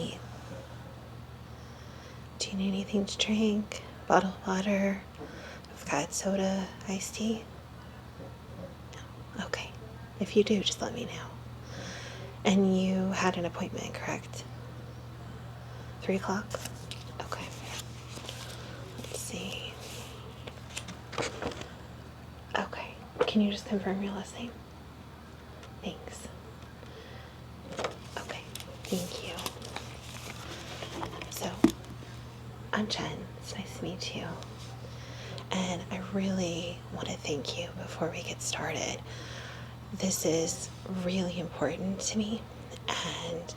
eat? Do you need anything to drink? Bottled water? I've got soda, iced tea? No. Okay. If you do, just let me know. And you had an appointment, correct? 3 o'clock? Okay. Let's see. Okay. Can you just confirm your last name? Thanks. Okay. Thank you. So, I'm Jen. It's nice to meet you. And I really want to thank you before we get started. This is really important to me, and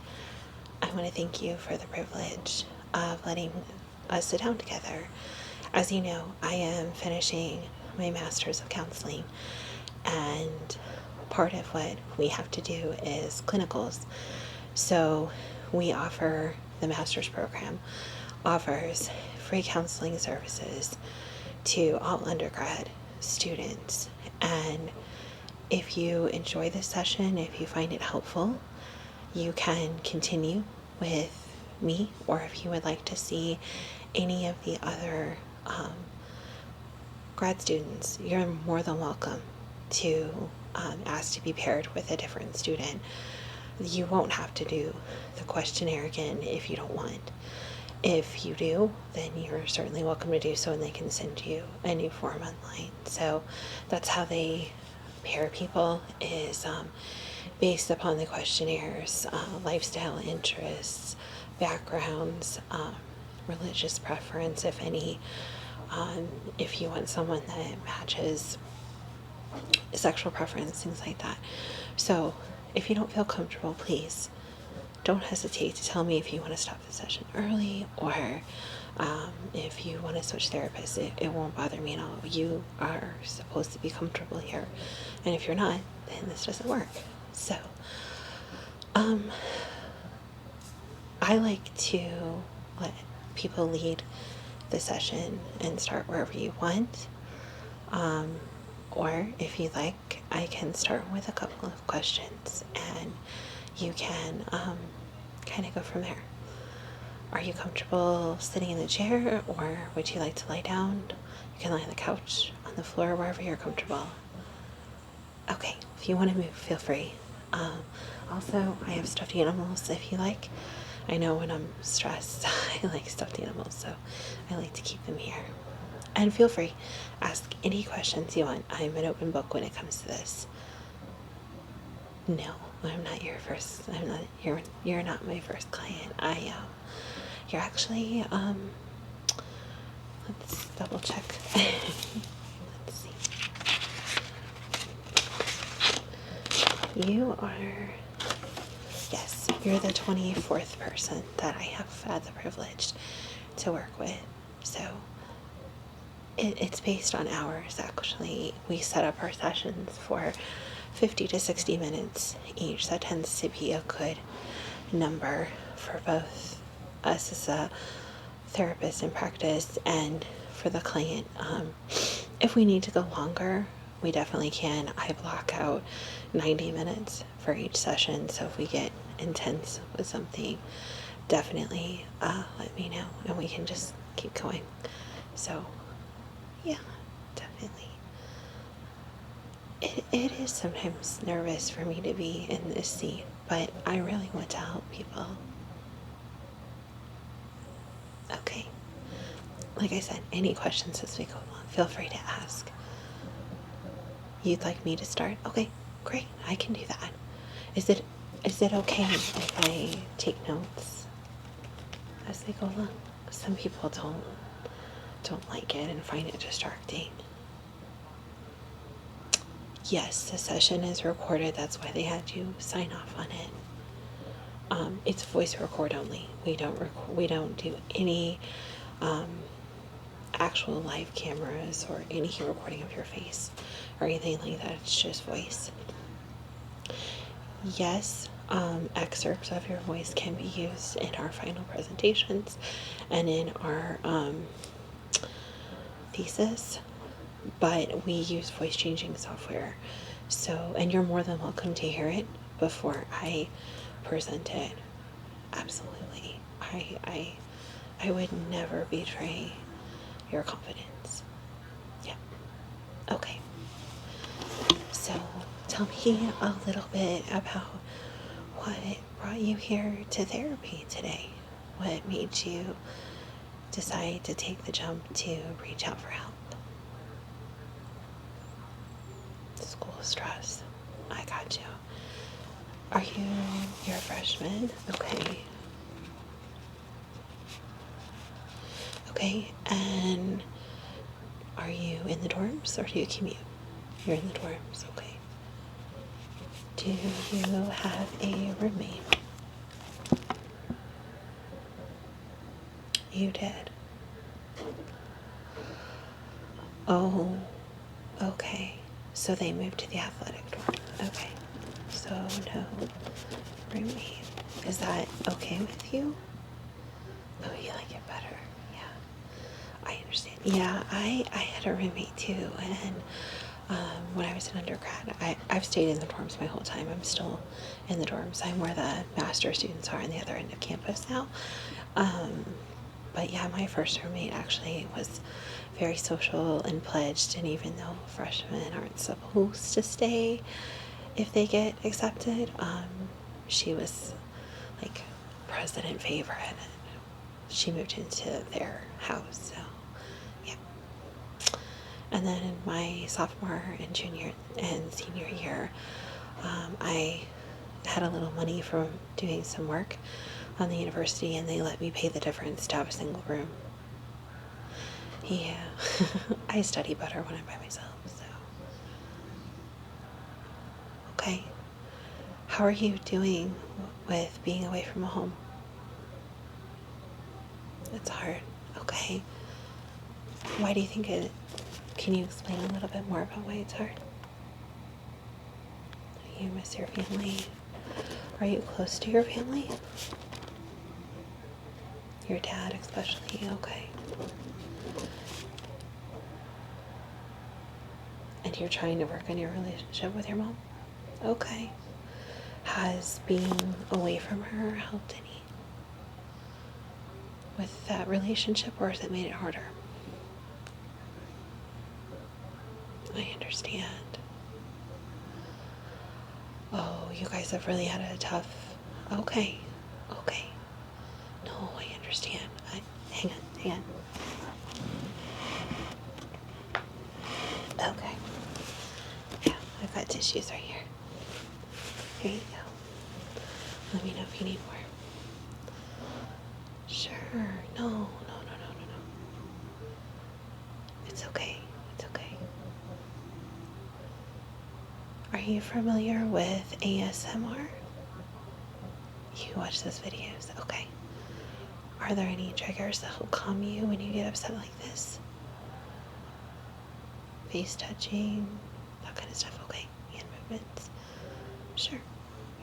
I want to thank you for the privilege of letting us sit down together. As you know, I am finishing my Master's of Counseling, and part of what we have to do is clinicals. So we offer, the Master's program offers free counseling services to all undergrad students. And if you enjoy this session, if you find it helpful, you can continue with me, or if you would like to see any of the other grad students, you're more than welcome to ask to be paired with a different student. You won't have to do the questionnaire again if you don't want. If you do, then you're certainly welcome to do so, and they can send you a new form online. So that's how they pair people, is based upon the questionnaires, lifestyle interests, backgrounds, religious preference, if any, if you want someone that matches sexual preference, things like that. So if you don't feel comfortable, please don't hesitate to tell me if you want to stop the session early, or if you want to switch therapists. It won't bother me at all. You are supposed to be comfortable here, and if you're not, then this doesn't work. So I like to let people lead the session and start wherever you want, or if you like, I can start with a couple of questions and you can kind of go from there. Are you comfortable sitting in the chair, or would you like to lie down? You can lie on the couch, on the floor, wherever you're comfortable. Okay, if you want to move, feel free. Also, I have stuffed animals if you like. I know when I'm stressed, I like stuffed animals, so I like to keep them here. And feel free, ask any questions you want. I'm an open book when it comes to this. No, I'm not your first. I'm not. You're not my first client. You're actually. Let's double check. Let's see. You are. Yes, you're the 24th person that I have had the privilege to work with. So it's based on hours, actually. We set up our sessions for 50 to 60 minutes each. That tends to be a good number for both us as a therapist in practice and for the client. If we need to go longer, we definitely can. I block out 90 minutes for each session, so if we get intense with something, definitely let me know and we can just keep going. So yeah, definitely. It is sometimes nervous for me to be in this seat, but I really want to help people. Okay. Like I said, any questions as we go along, feel free to ask. You'd like me to start? Okay, great. I can do that. Is it okay if I take notes as they go along? Some people don't like it and find it distracting. Yes, the session is recorded. That's why they had you sign off on it. It's voice record only. We don't do any actual live cameras or any recording of your face or anything like that. It's just voice. Yes, excerpts of your voice can be used in our final presentations and in our thesis, but we use voice changing software. So, and you're more than welcome to hear it before I present it. Absolutely. I would never betray your confidence. Yeah. Okay. So tell me a little bit about what brought you here to therapy today. What made you decide to take the jump to reach out for help? School stress. I got you. You're a freshman? Okay. Okay, and are you in the dorms or do you commute? You're in the dorms, okay. Do you have a roommate? You did. Oh, okay. So they moved to the athletic dorm. Okay. So no roommate. Is that okay with you? Oh, you like it better. Yeah. I understand. Yeah, I had a roommate too, and when I was an undergrad, I've stayed in the dorms my whole time. I'm still in the dorms. I'm where the master students are on the other end of campus now. But yeah, my first roommate actually was very social and pledged, and even though freshmen aren't supposed to stay if they get accepted, she was like president favorite, and she moved into their house. So yeah. And then in my sophomore and junior and senior year, I had a little money from doing some work on the university, and they let me pay the difference to have a single room. Yeah, I study better when I'm by myself, so. Okay. How are you doing with being away from home? It's hard. Okay. Why do you think it? Can you explain a little bit more about why it's hard? You miss your family. Are you close to your family? Your dad, especially. Okay. And you're trying to work on your relationship with your mom? Okay. Has being away from her helped any with that relationship, or has it made it harder? I understand. Oh, you guys have really had a tough. Okay. Okay. No, I understand. Hang on. Okay. Yeah, I've got tissues right here. Here you go. Let me know if you need more. Sure. No. It's okay. It's okay. Are you familiar with ASMR? You watch those videos. Okay. Are there any triggers that will calm you when you get upset like this? Face touching, that kind of stuff. Okay. Hand movements. Sure.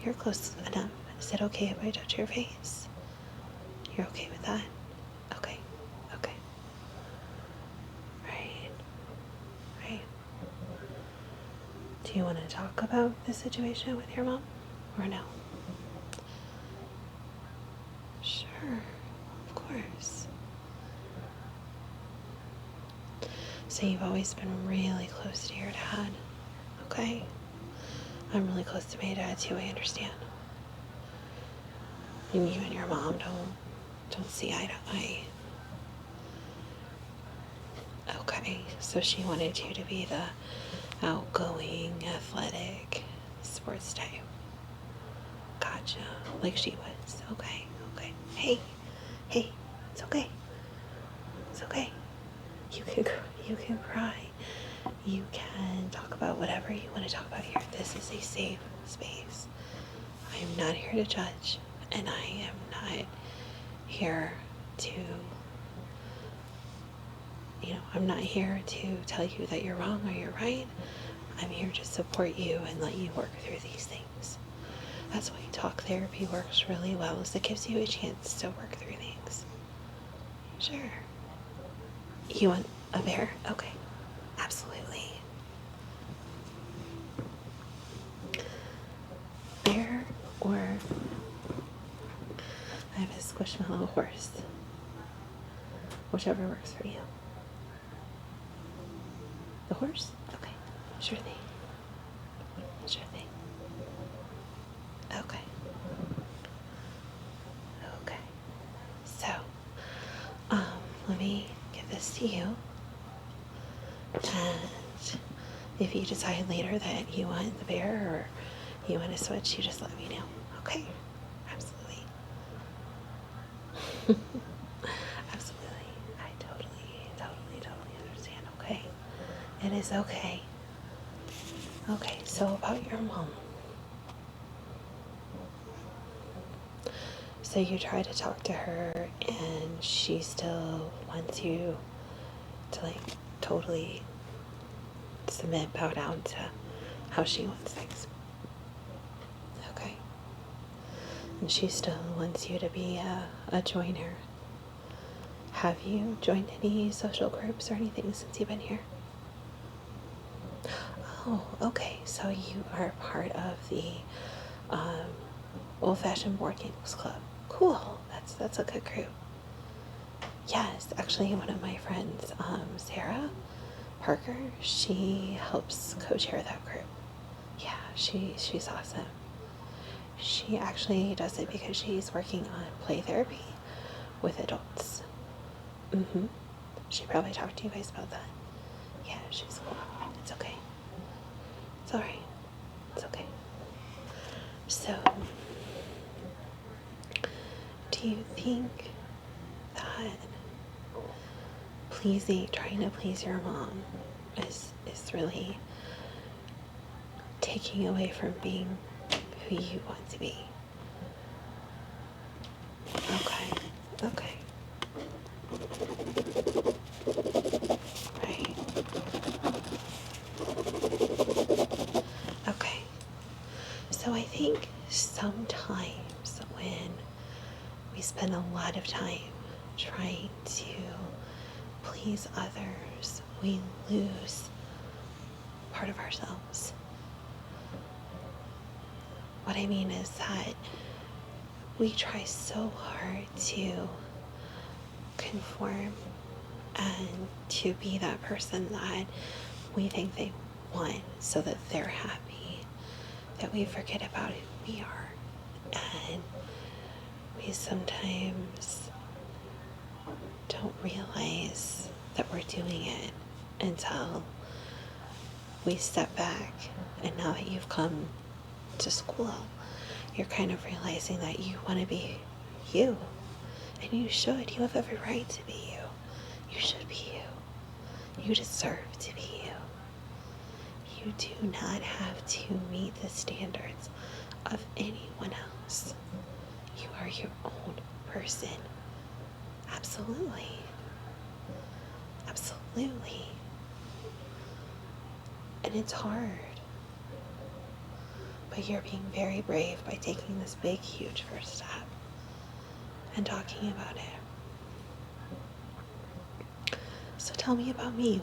You're close enough. Is it okay if I touch your face? You're okay with that? Okay. Okay. Right. Do you want to talk about the situation with your mom or no? Sure. Of course. So you've always been really close to your dad. Okay. I'm really close to my dad too, I understand. And you and your mom don't see eye to eye. Okay, so she wanted you to be the outgoing, athletic, sports type. Gotcha. Like she was. Okay. Hey, it's okay. It's okay. You can cry. You can talk about whatever you want to talk about here. This is a safe space. I am not here to judge, and I am not here to, I'm not here to tell you that you're wrong or you're right. I'm here to support you and let you work through these things. That's why talk therapy works really well, is it gives you a chance to work through things. Sure. You want a bear? Okay. Absolutely. Bear or I have a squishmallow horse. Whichever works for you. The horse? Okay. Sure thing. Sure thing. Okay. Okay. So, let me give this to you. And if you decide later that you want the bear or you want to switch, you just let me know. Okay? Absolutely. Absolutely. I totally understand. Okay? It is okay. Okay, so about your mom. So you try to talk to her and she still wants you to like totally submit, bow down to how she wants things. Okay. And she still wants you to be a joiner. Have you joined any social groups or anything since you've been here? Oh, okay. So you are part of the old-fashioned board games club. Cool. That's a good group. Yes, actually, one of my friends, Sarah Parker, she helps co-chair that group. Yeah, she's awesome. She actually does it because she's working on play therapy with adults. Mm-hmm. She probably talked to you guys about that. Yeah, she's cool. It's okay. It's alright. It's okay. So, do you think that trying to please your mom is really taking away from being who you want to be? Okay. Okay. Right. Okay. So I think sometimes when we spend a lot of time trying to please others, we lose part of ourselves. What I mean is that we try so hard to conform and to be that person that we think they want so that they're happy, that we forget about who we are. And we sometimes don't realize that we're doing it until we step back. And now that you've come to school, you're kind of realizing that you want to be you. And you should. You have every right to be you. You should be you. You deserve to be you. You do not have to meet the standards of anyone else. You are your own person. Absolutely. Absolutely. And it's hard. But you're being very brave by taking this big, huge first step and talking about it. So tell me about me.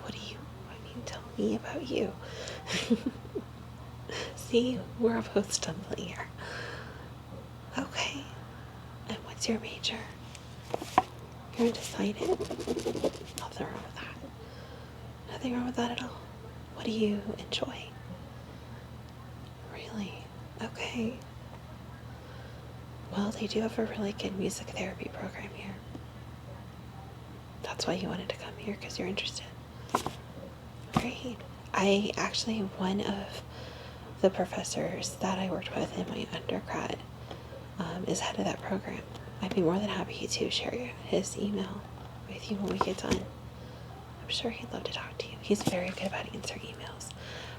Tell me about you. See, we're both stumbling here. Okay. And what's your major? You're undecided? Nothing wrong with that. Nothing wrong with that at all. What do you enjoy? Really? Okay. Well, they do have a really good music therapy program here. That's why you wanted to come here, because you're interested. Great. One of the professors that I worked with in my undergrad is head of that program. I'd be more than happy to share his email with you when we get done. I'm sure he'd love to talk to you. He's very good about answering emails.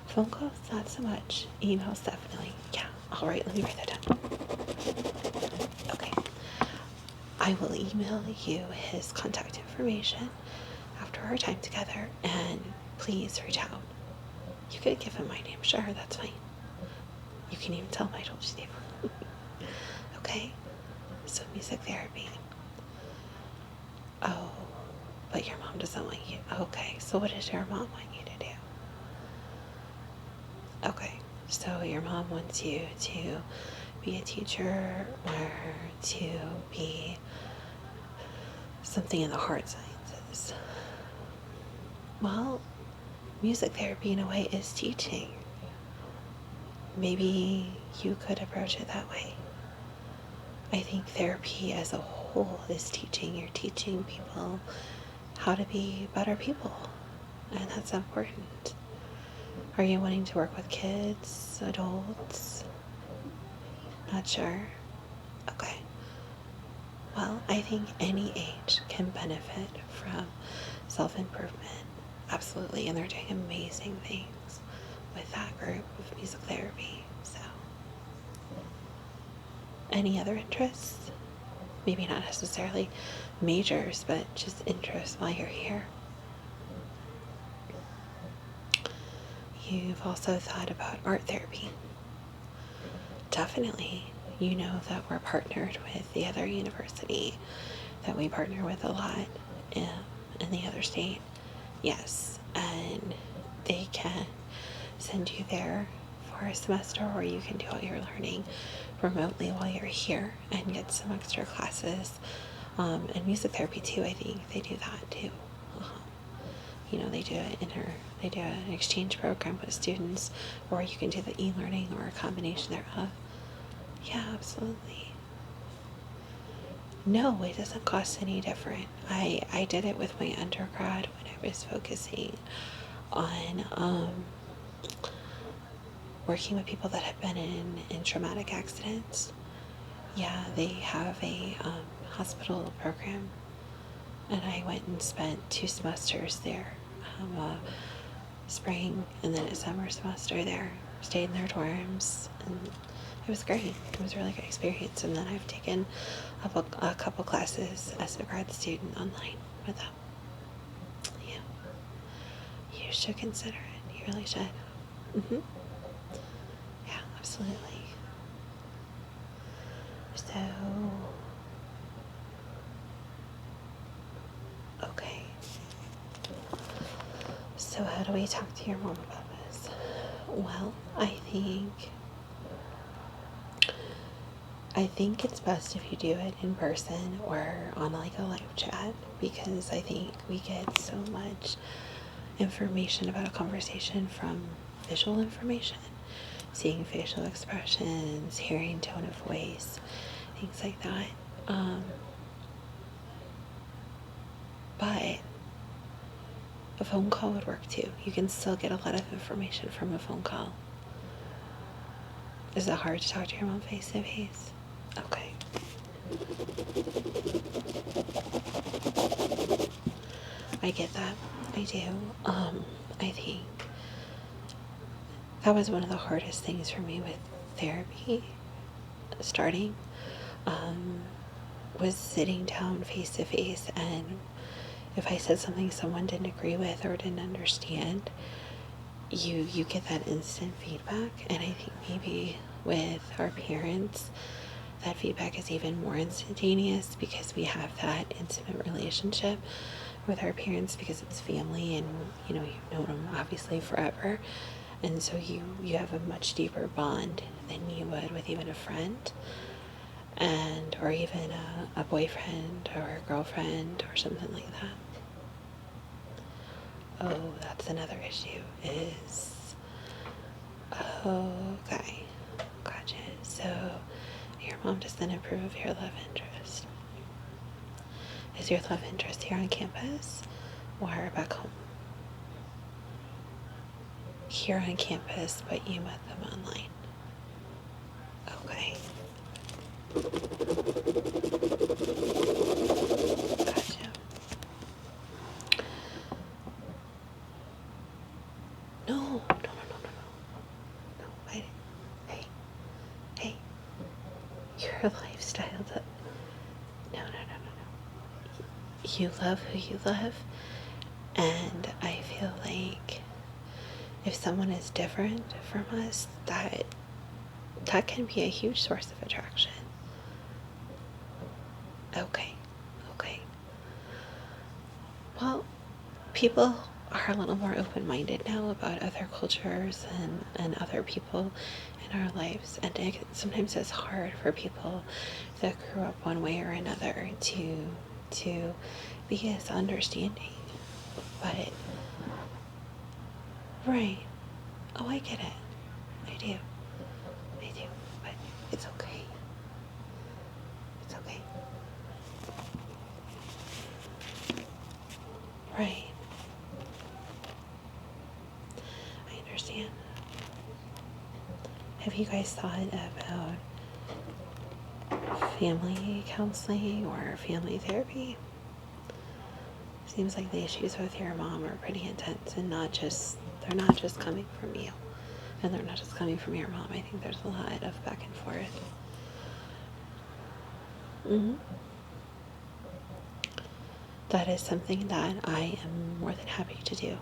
Phone calls, not so much. Emails, definitely. Yeah. All right, let me write that down. Okay. I will email you his contact information after our time together, and please reach out. You could give him my name, sure, that's fine. You can even tell him I told you to. Okay? So music therapy. Oh, but your mom doesn't want you. Okay, so what does your mom want you to do? Okay, so your mom wants you to be a teacher or to be something in the hard sciences? Well, music therapy in a way is teaching. Maybe you could approach it that way. I think therapy as a whole is teaching. You're teaching people how to be better people, and that's important. Are you wanting to work with kids, adults? Not sure? Okay. Well, I think any age can benefit from self-improvement. Absolutely. And they're doing amazing things with that group of music therapy. So, any other interests? Maybe not necessarily majors, but just interests while you're here. You've also thought about art therapy. Definitely. You know that we're partnered with the other university that we partner with a lot in the other state. Yes, and they can send you there for a semester, or you can do all your learning remotely while you're here and get some extra classes. And music therapy too, I think they do that too. They do they do an exchange program with students, or you can do the e-learning or a combination thereof. Yeah, absolutely. No, it doesn't cost any different. I did it with my undergrad when I was focusing on working with people that have been in traumatic accidents. Yeah, they have a hospital program, and I went and spent 2 semesters there, a spring and then a summer semester there. Stayed in their dorms, and it was great. It was a really good experience. And then I've taken a couple classes as a grad student online with them. Yeah, you should consider it. You really should. Yeah, absolutely. So, okay. So how do we talk to your mom about this? Well, I think it's best if you do it in person or on like a live chat, because I think we get so much information about a conversation from visual information, seeing facial expressions, hearing tone of voice, things like that. But a phone call would work too. You can still get a lot of information from a phone call. Is it hard to talk to your mom face to face? Okay. I get that. I do. I think that was one of the hardest things for me with therapy starting, was sitting down face to face, and if I said something someone didn't agree with or didn't understand, you get that instant feedback. And I think maybe with our parents, that feedback is even more instantaneous because we have that intimate relationship with our parents, because it's family, and you've known them obviously forever, and so you have a much deeper bond than you would with even a friend, or even a boyfriend or a girlfriend or something like that. Oh, that's another issue is, okay, gotcha. So your mom doesn't approve of your love interest. Is your love interest here on campus or back home? Here on campus, but you met them online. Okay. Gotcha. No. Wait. Hey. Your lifestyle does. No. You love who you love, and I feel like if someone is different from us, that can be a huge source of attraction. Okay. Well, people are are a little more open-minded now about other cultures and other people in our lives. And sometimes it's hard for people that grew up one way or another to be as understanding. But, right. Oh, I get it. I do. I do. But it's okay. It's okay. Right. I understand. Have you guys thought about family counseling or family therapy? Seems like the issues with your mom are pretty intense and they're not just coming from you. And they're not just coming from your mom. I think there's a lot of back and forth. That is something that I am more than happy to do.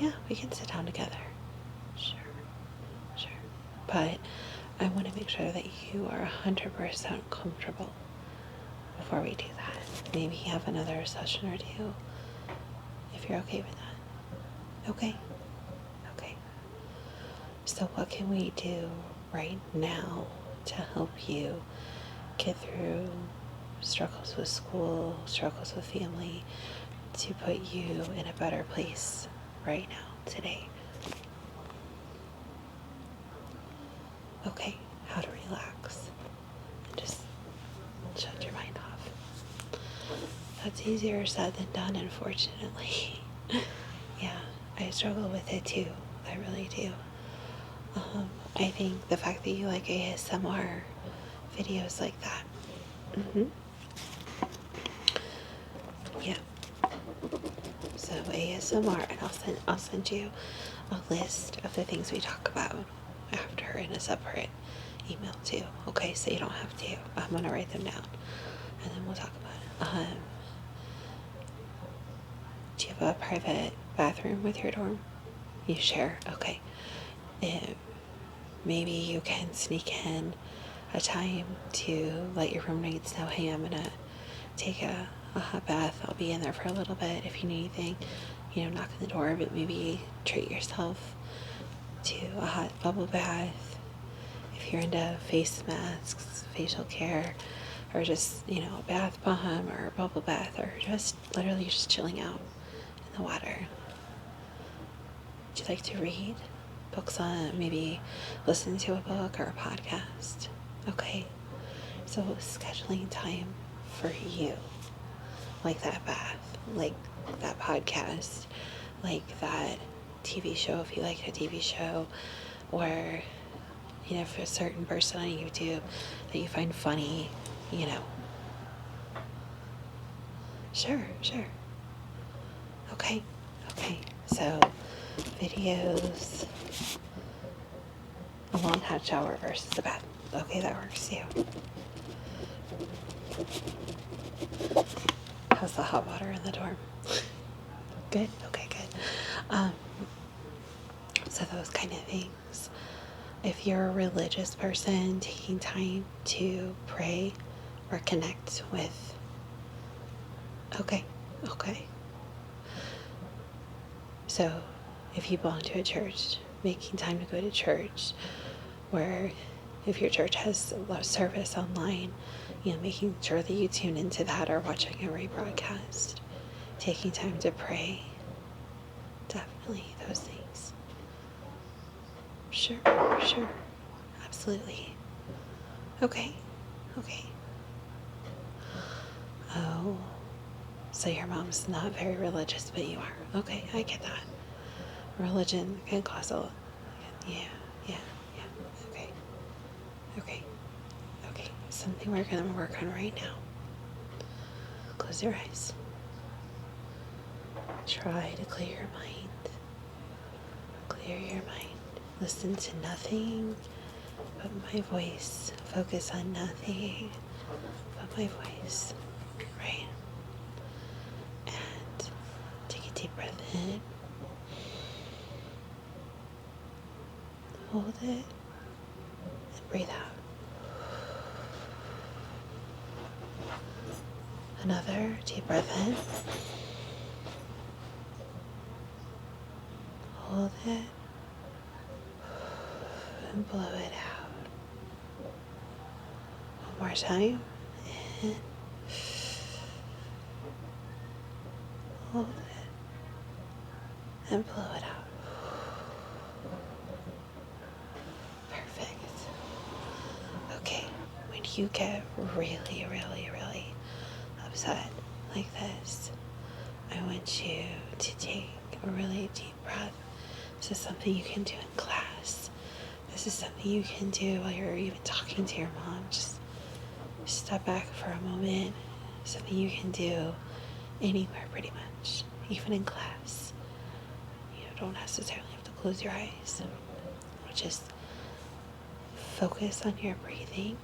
Yeah, we can sit down together. Sure. But I want to make sure that you are 100% comfortable before we do that. Maybe have another session or two if you're okay with that. Okay. So what can we do right now to help you get through struggles with school, struggles with family, to put you in a better place right now, today? Okay, how to relax and just shut your mind off. That's easier said than done, unfortunately. Yeah, I struggle with it too. I really do. I think the fact that you like ASMR videos like that. Yeah. So ASMR, and I'll send you a list of the things we talk about after in a separate email too. Okay, so you don't have to. I'm gonna write them down, and then we'll talk about it. Do you have a private bathroom with your dorm? You share? Okay. Maybe you can sneak in a time to let your roommates know, hey, I'm gonna take a hot bath. I'll be in there for a little bit. If you need anything, knock on the door, but maybe treat yourself to a hot bubble bath. If you're into face masks, facial care, or just, a bath bomb or a bubble bath, or just literally just chilling out in the water. Would you like to read books on, maybe listen to a book or a podcast? Okay, so scheduling time for you, like that bath, like that podcast, like that TV show if you like a TV show, or for a certain person on YouTube that you find funny, Sure. Okay. So videos, a long hot shower versus a bath. Okay, that works too. How's the hot water in the dorm? Good? Okay, good. So those kind of things. If you're a religious person, taking time to pray or connect with. Okay. So if you belong to a church, making time to go to church, or if your church has a service online, making sure that you tune into that or watching a rebroadcast, taking time to pray. Definitely those things. Sure. Absolutely. Okay. Oh, so your mom's not very religious, but you are. Okay, I get that. Religion can cause a... Yeah. Okay. Something we're gonna work on right now. Close your eyes. Try to clear your mind. Listen to nothing but my voice. Focus on nothing but my voice. Right? And take a deep breath in. Hold it. And breathe out. Another deep breath in. hold it and blow it out. One more time. In, hold it and blow it out. Perfect. Okay, when you get really, really, really upset like this, I want you to take a really deep breath. This is something you can do in class. This is something you can do while you're even talking to your mom. Just step back for a moment. Something you can do anywhere pretty much, even in class. You don't necessarily have to close your eyes. Just focus on your breathing.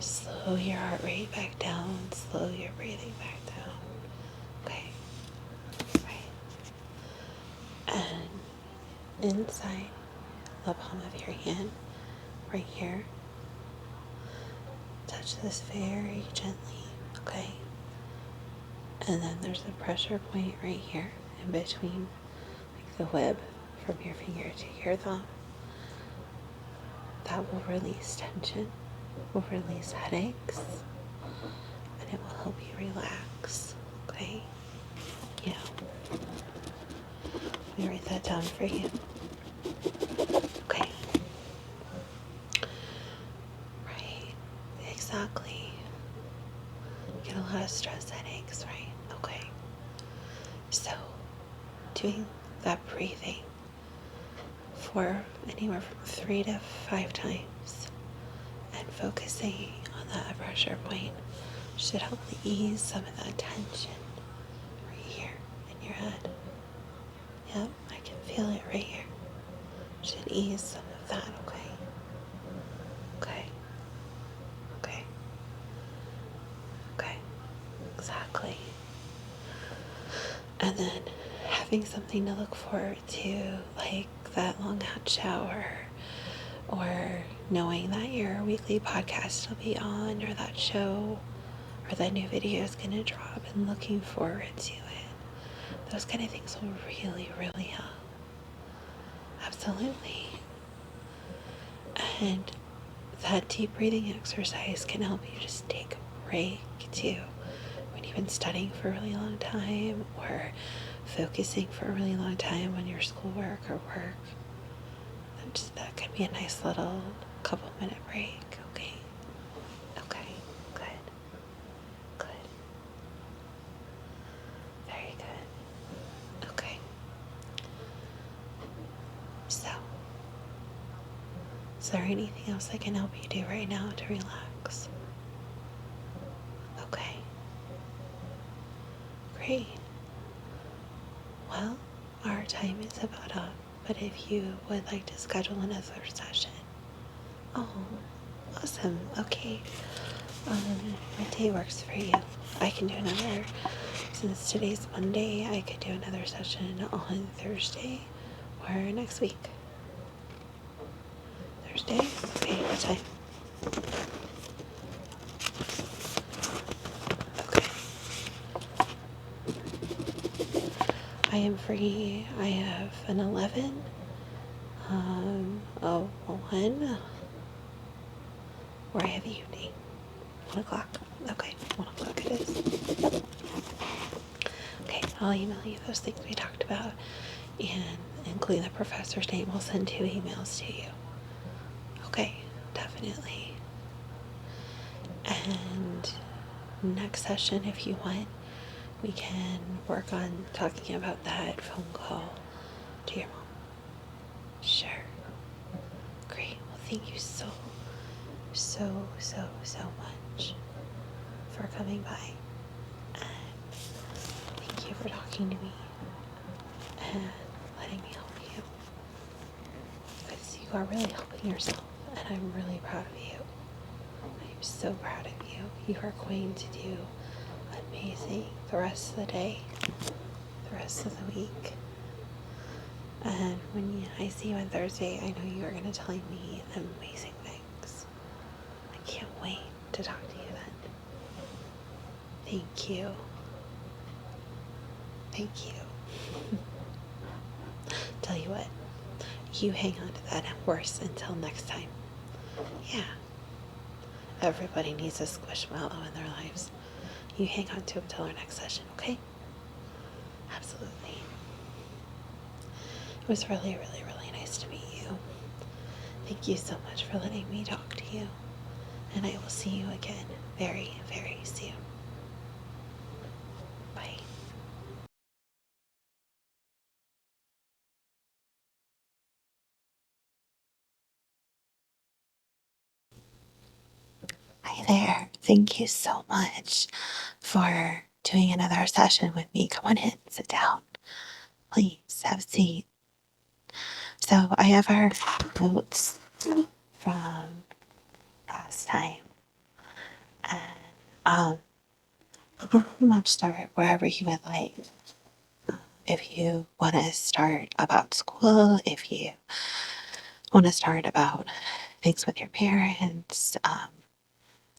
Slow your heart rate back down. Slow your breathing back down. Okay. Right. And inside the palm of your hand, right here, touch this very gently. Okay. And then there's a pressure point right here in between, like the web from your finger to your thumb. That will release tension, will release headaches, and it will help you relax. Okay? Yeah. Let me write that down for you. Okay. Right. Exactly. You get a lot of stress headaches, right? Okay. So, doing that breathing for anywhere from 3 to 5 times and focusing on that pressure point should help ease some of that tension right here in your head. Yep, I can feel it right here. Should ease some of that, okay? Okay. Okay. Okay. Exactly. And then having something to look forward to, like that long hot shower, or knowing that your weekly podcast will be on, or that show, or that new video is going to drop, and looking forward to it. Those kind of things will really, really help. Absolutely. And that deep breathing exercise can help you just take a break too. When you've been studying for a really long time, or focusing for a really long time on your schoolwork or work, that could be a nice little couple minute break. Okay. Okay. Good. Good. Very good. Okay. So, is there anything else I can help you do right now to relax? Okay. Great. Well, our time is about up, but if you would like to schedule another session. Oh, awesome. Okay. What day works for you? I can do another, since today's Monday, I could do another session on Thursday or next week. Thursday? Okay, what time? Okay. I am free. I have an 11, a 1, or I have evening. 1 o'clock. Okay, 1 o'clock it is. Okay, I'll email you those things we talked about, and including the professor's name. We'll send 2 emails to you. Okay, definitely. And next session, if you want, we can work on talking about that phone call to your mom. Sure. Great. Well, thank you so much for coming by. And thank you for talking to me and letting me help you. Because you are really helping yourself, and I'm really proud of you. I'm so proud of you. You are going to do amazing the rest of the day, the rest of the week. And when I see you on Thursday, I know you are going to tell me amazing things. I can't wait to talk to you then. Thank you. Thank you. tell you what, you hang on to that horse until next time. Yeah, everybody needs a squishmallow in their lives. You hang on to it till our next session, okay? Absolutely. It was really, really, really nice to meet you. Thank you so much for letting me talk to you. And I will see you again very, very soon. Bye. Hi there. Thank you so much for doing another session with me. Come on in, sit down. Please have a seat. So I have our notes from last time. And we'll pretty much start wherever you would like. If you want to start about school, if you want to start about things with your parents,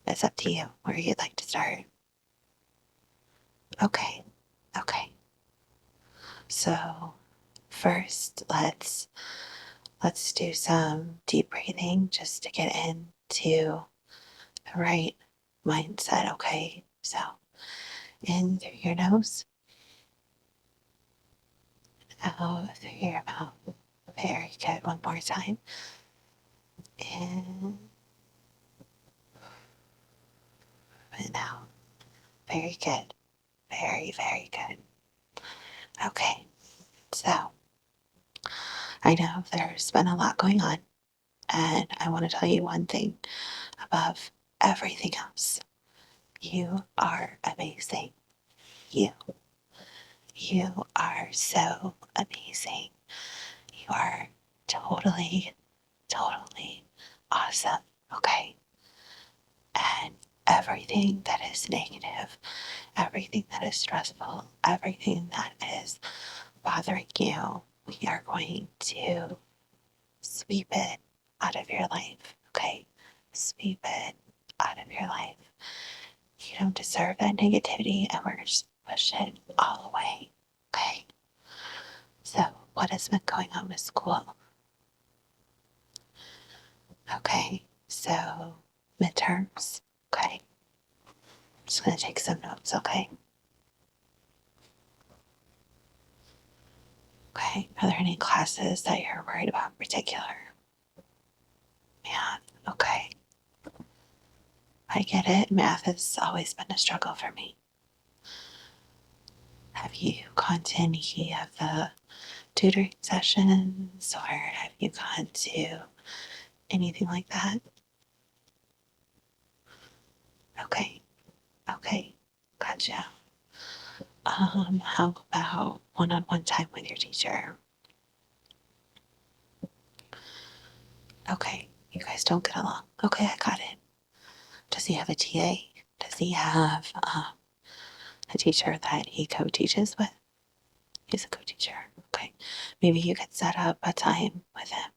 it's up to you where you'd like to start. Okay, okay. So first, let's do some deep breathing just to get into the right mindset. Okay, so in through your nose, out through your mouth. Very good. One more time. In and out. Very good. Very, very good. Okay, so I know there's been a lot going on, and I want to tell you one thing above everything else. You are amazing. You. You are so amazing. You are totally, totally awesome. Okay. And everything that is negative, everything that is stressful, everything that is bothering you, we are going to sweep it out of your life. Okay. Sweep it out of your life. You don't deserve that negativity, and we're just push it all away. Okay. So, what has been going on with school? Okay. So, midterms. Okay. Just gonna take some notes. Okay. Okay. Are there any classes that you're worried about in particular? Math. Okay. I get it. Math has always been a struggle for me. Have you gone to any of the tutoring sessions, or have you gone to anything like that? Okay. Okay. Gotcha. How about one-on-one time with your teacher? Okay. You guys don't get along. Okay, I got it. Does he have a TA? Does he have a teacher that he co-teaches with? He's a co-teacher. Okay. Maybe you could set up a time with him.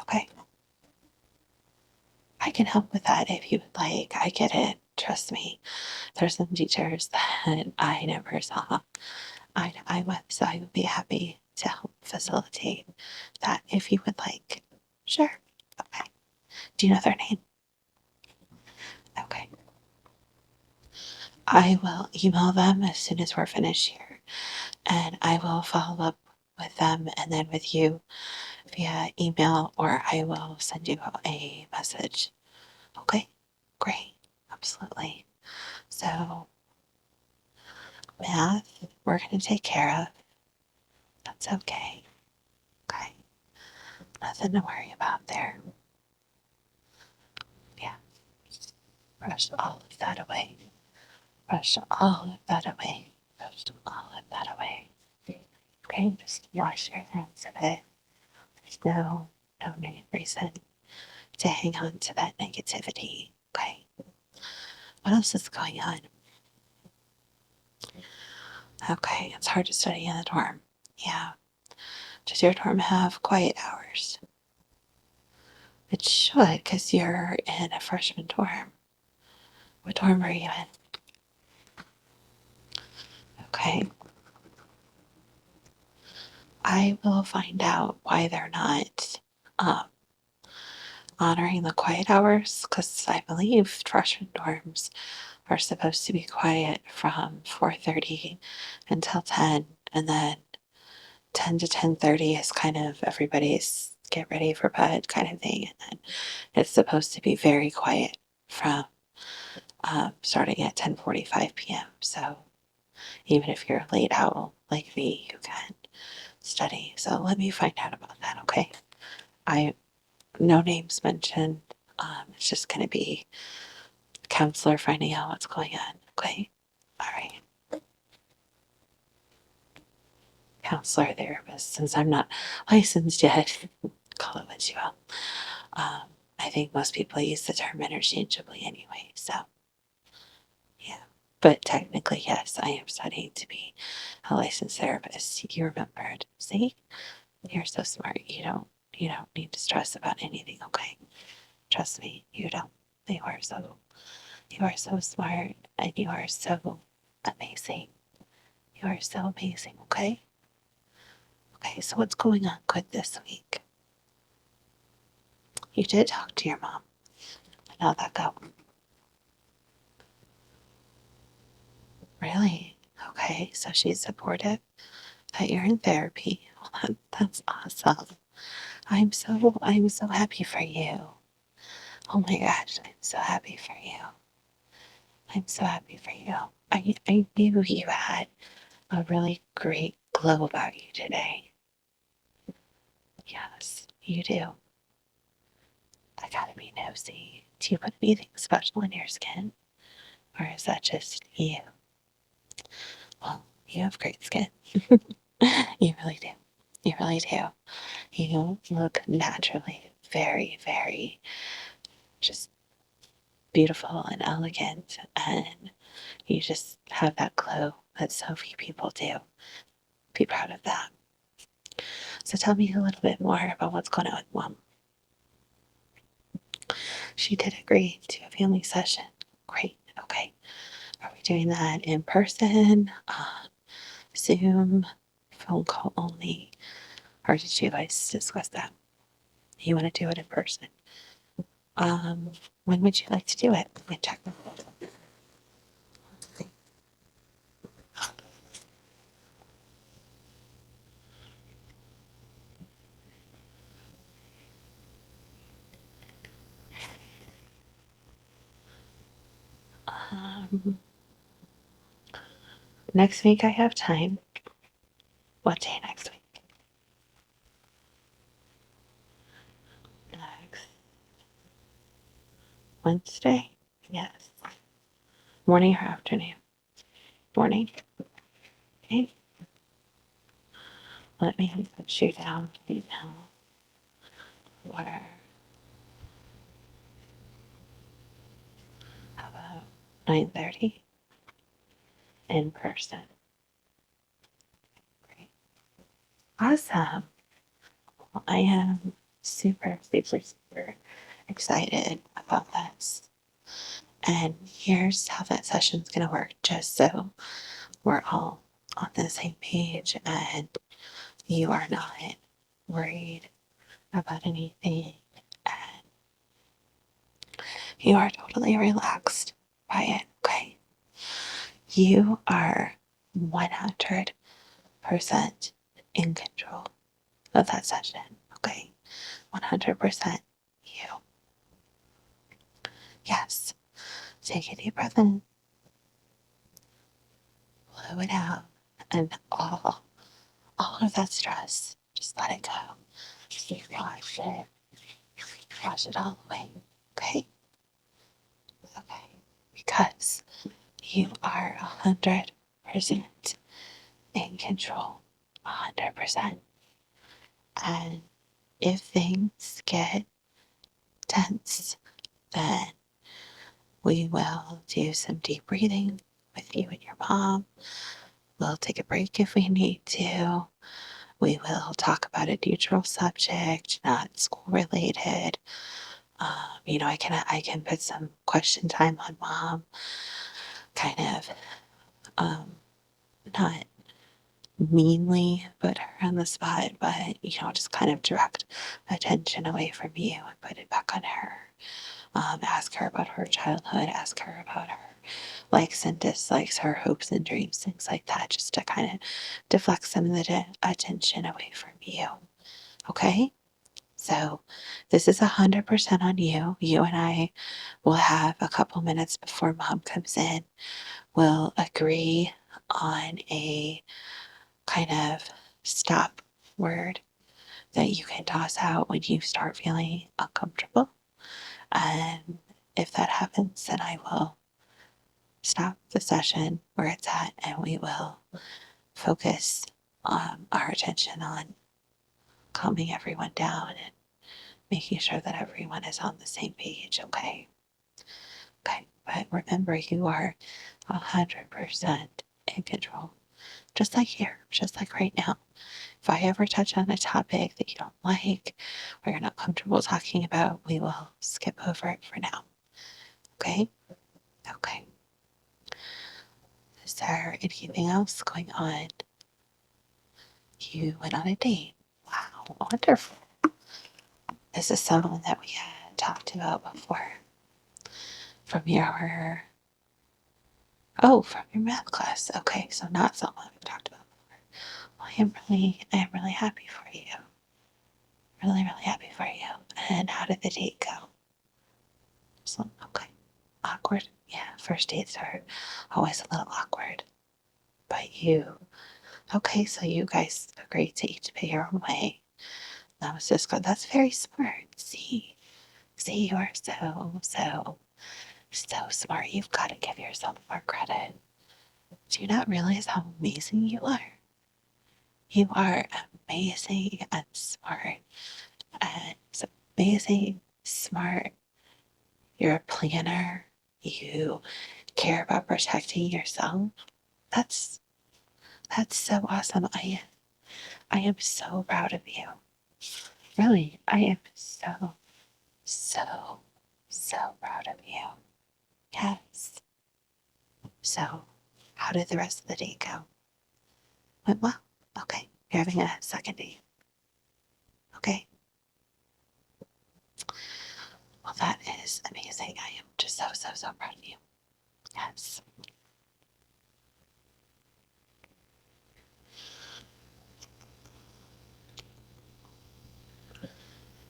Okay. I can help with that if you would like. I get it. Trust me. There's some teachers that I never saw eye to eye with, so I would be happy to help facilitate that if you would like. Sure. Okay. Do you know their name? Okay. I will email them as soon as we're finished here, and I will follow up with them and then with you via email, or I will send you a message. Okay, great, absolutely. So, math, we're going to take care of. That's okay. Okay, nothing to worry about there. Yeah, brush all of that away. Brush all of that away. Brush all of that away. Okay, just wash your hands of it. There's no reason to hang on to that negativity. Okay. What else is going on? Okay, it's hard to study in the dorm. Yeah. Does your dorm have quiet hours? It should, because you're in a freshman dorm. What dorm are you in? Okay. I will find out why they're not um, honoring the quiet hours, because I believe freshman dorms are supposed to be quiet from 4:30 until 10, and then 10 to 10:30 is kind of everybody's get ready for bed kind of thing, and then it's supposed to be very quiet from starting at 10:45 p.m. So even if you're a late owl like me, you can study. So let me find out about that, okay? I no names mentioned. It's just going to be a counselor finding out what's going on, okay? All right. Counselor, therapist, since I'm not licensed yet, call it what you will. Um, I think most people use the term interchangeably anyway, so yeah. But technically, yes, I am studying to be a licensed therapist. You remembered. See? You're so smart. You don't need to stress about anything, okay? Trust me, you don't. You are so smart and you are so amazing. You are so amazing, okay? Okay, so what's going on good this week? You did talk to your mom. How'd that go? Really? Okay, so she's supportive that you're in therapy. Well, that's awesome. I'm so happy for you. Oh my gosh, I'm so happy for you. I'm so happy for you. I knew you had a really great glow about you today. Yes, you do. I gotta be nosy. Do you put anything special in your skin? Or is that just you? Well, you have great skin. You really do. You really do. You look naturally very, very just beautiful and elegant. And you just have that glow that so few people do. Be proud of that. So tell me a little bit more about what's going on with mom. She did agree to a family session. Great. Okay. Are we doing that in person, Zoom, phone call only? Or did you guys discuss that? You want to do it in person? When would you like to do it? Let me check. Um, Next week I have time. What day next week? Next Wednesday? Yes. Morning or afternoon? Morning. Okay. Let me put you down right now. Where? How about 9:30 in person? Great. Awesome. Well, I am super, super, super excited about this. And here's how that session's going to work, just so we're all on the same page and you are not worried about anything and you are totally relaxed by it, okay? You are 100% in control of that session, okay? 100% you. Yes. Take a deep breath in, blow it out, and all of that stress, just let it go. Just wash it all away. Okay? Okay. Because you are 100% in control. 100%. And if things get tense, then we will do some deep breathing with you and your mom. We'll take a break if we need to. We will talk about a neutral subject, not school related. I can put some question time on mom, kind of, not meanly put her on the spot, but just kind of direct attention away from you and put it back on her. Ask her about her childhood, ask her about her likes and dislikes, her hopes and dreams, things like that, just to kind of deflect some of the attention away from you. Okay? So this is 100% on you. You and I will have a couple minutes before mom comes in. We'll agree on a kind of stop word that you can toss out when you start feeling uncomfortable. And if that happens, then I will stop the session where it's at and we will focus our attention on calming everyone down and making sure that everyone is on the same page, okay? Okay, but remember, you are 100% in control, just like here, just like right now. If I ever touch on a topic that you don't like or you're not comfortable talking about, we will skip over it for now. Okay? Okay. Is there anything else going on? You went on a date. Wow, wonderful. This is someone that we had talked about before from your from your math class. Okay, so not someone we've talked about before. Well, I am really happy for you. Really, really happy for you. And how did the date go? So, okay. Awkward? Yeah, first dates are always a little awkward. But okay, so you guys agreed to each pay your own way. That was just good. That's very smart. See, you are so smart. You've got to give yourself more credit. Do you not realize how amazing you are? You are amazing and smart. And it's amazing, smart. You're a planner. You care about protecting yourself. That's so awesome. I am so proud of you. Really, I am so proud of you. Yes. So, how did the rest of the day go? Went well. Okay. You're having a second date. Okay. Well, that is amazing. I am just so proud of you. Yes.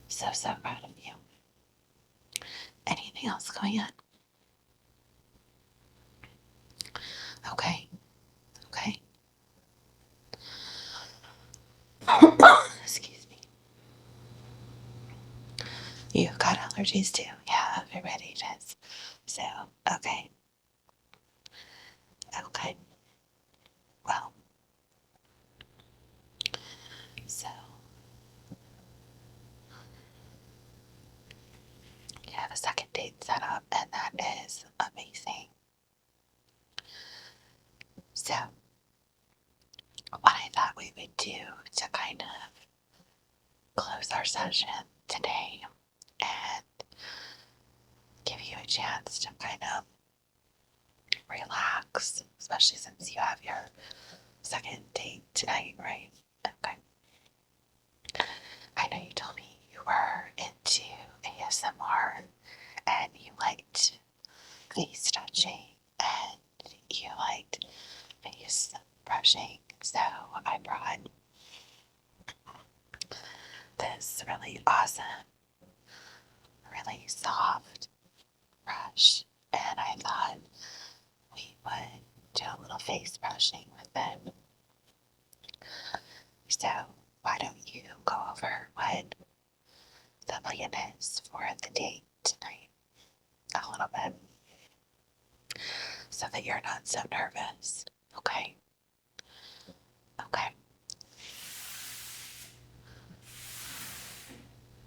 So proud of you. Anything else going on? Okay. Okay. Excuse me. You've got allergies too. Yeah, everybody does. So, okay. Okay. Well, so you have a second date set up, and that is amazing. So, what I thought we would do to kind of close our session today and give you a chance to kind of relax, especially since you have your second date tonight, right? Okay. I know you told me you were into ASMR and you liked face touching and you liked face brushing, so I brought this really awesome, really soft brush, and I thought we would do a little face brushing with it. So why don't you go over what the plan is for the date tonight a little bit so that you're not so nervous, okay? Okay.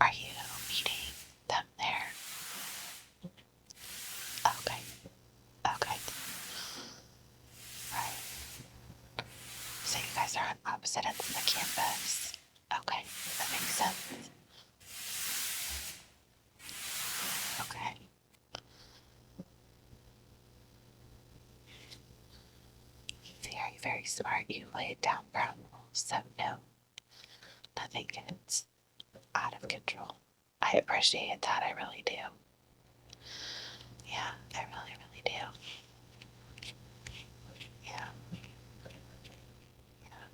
Are you meeting them there? Okay. Okay. Right. So you guys are on opposite ends of the campus. Okay. That makes sense. Okay. Very very, very smart. You laid down ground rules, so no, nothing gets out of control. I appreciate that, I really do. Yeah, I really, really do. Yeah. Yeah.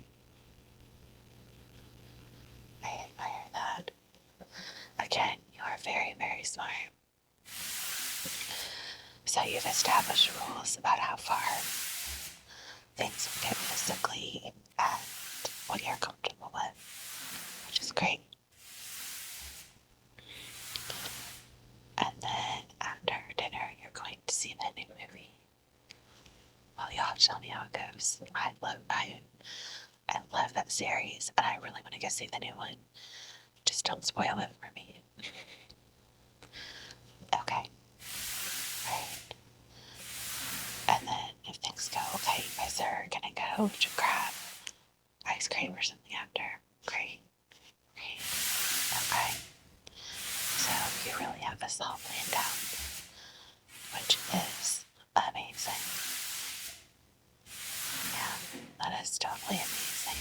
I admire that. Again, you are very, very smart. So you've established rules about how far things will get physically and what you're comfortable with, which is great. And then after dinner, you're going to see the new movie. Well, y'all tell me how it goes. I love that series, and I really want to go see the new one. Just don't spoil it for me. Okay. Right. And then if things go okay, you guys are gonna go to grab ice cream or something after. Great. Great. Okay. So you really have this all planned out, which is amazing. Yeah, that is totally amazing.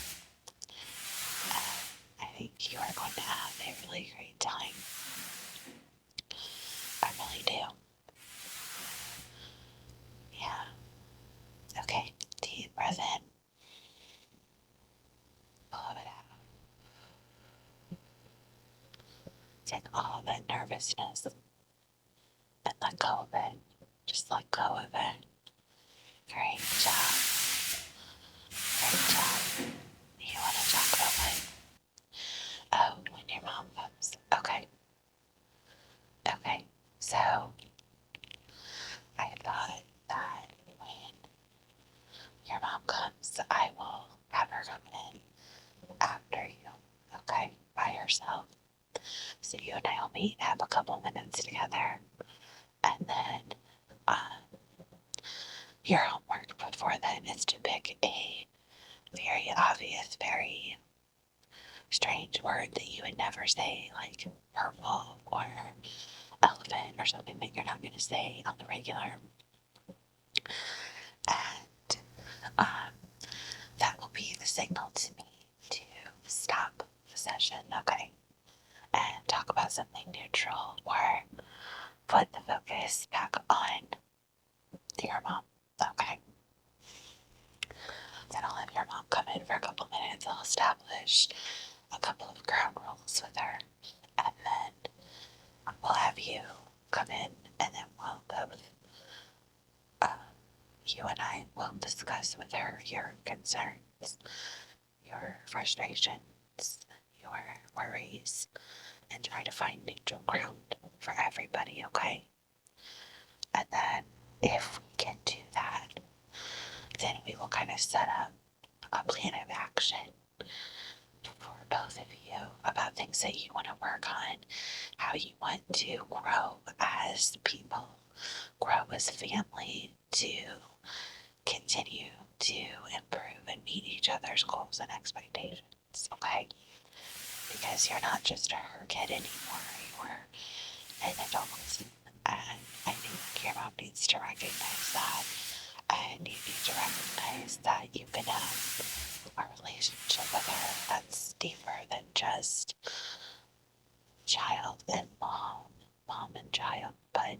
I think you are going to have a really great time. I really do. Yeah. Okay, deep breath in. Blow it out. Take all that nervousness and let go of it. Just let go of it. Great job. Great job. You want to talk about what? Oh, when your mom comes. Okay. Okay. So, I thought that when your mom comes, I will have her come in after you. Okay? By herself. So you and Naomi have a couple minutes together. And then, your homework before then is to pick a very obvious, very strange word that you would never say, like purple or elephant or something that you're not going to say on the regular. And that will be the signal to me to stop the session, okay? And talk about something neutral or put the focus back on your mom, okay? Then I'll have your mom come in for a couple minutes. I'll establish a couple of ground rules with her. And then we'll have you come in and then we'll both, you and I will discuss with her your concerns, your frustrations, your worries, and try to find neutral ground for everybody, okay? And then if we can do that, then we will kind of set up a plan of action for both of you about things that you want to work on, how you want to grow as people, grow as a family, to continue to improve and meet each other's goals and expectations, okay? Because you're not just her kid anymore, you're an adult. And I think your mom needs to recognize that. And you need to recognize that you can have a relationship with her that's deeper than just child and mom and child, but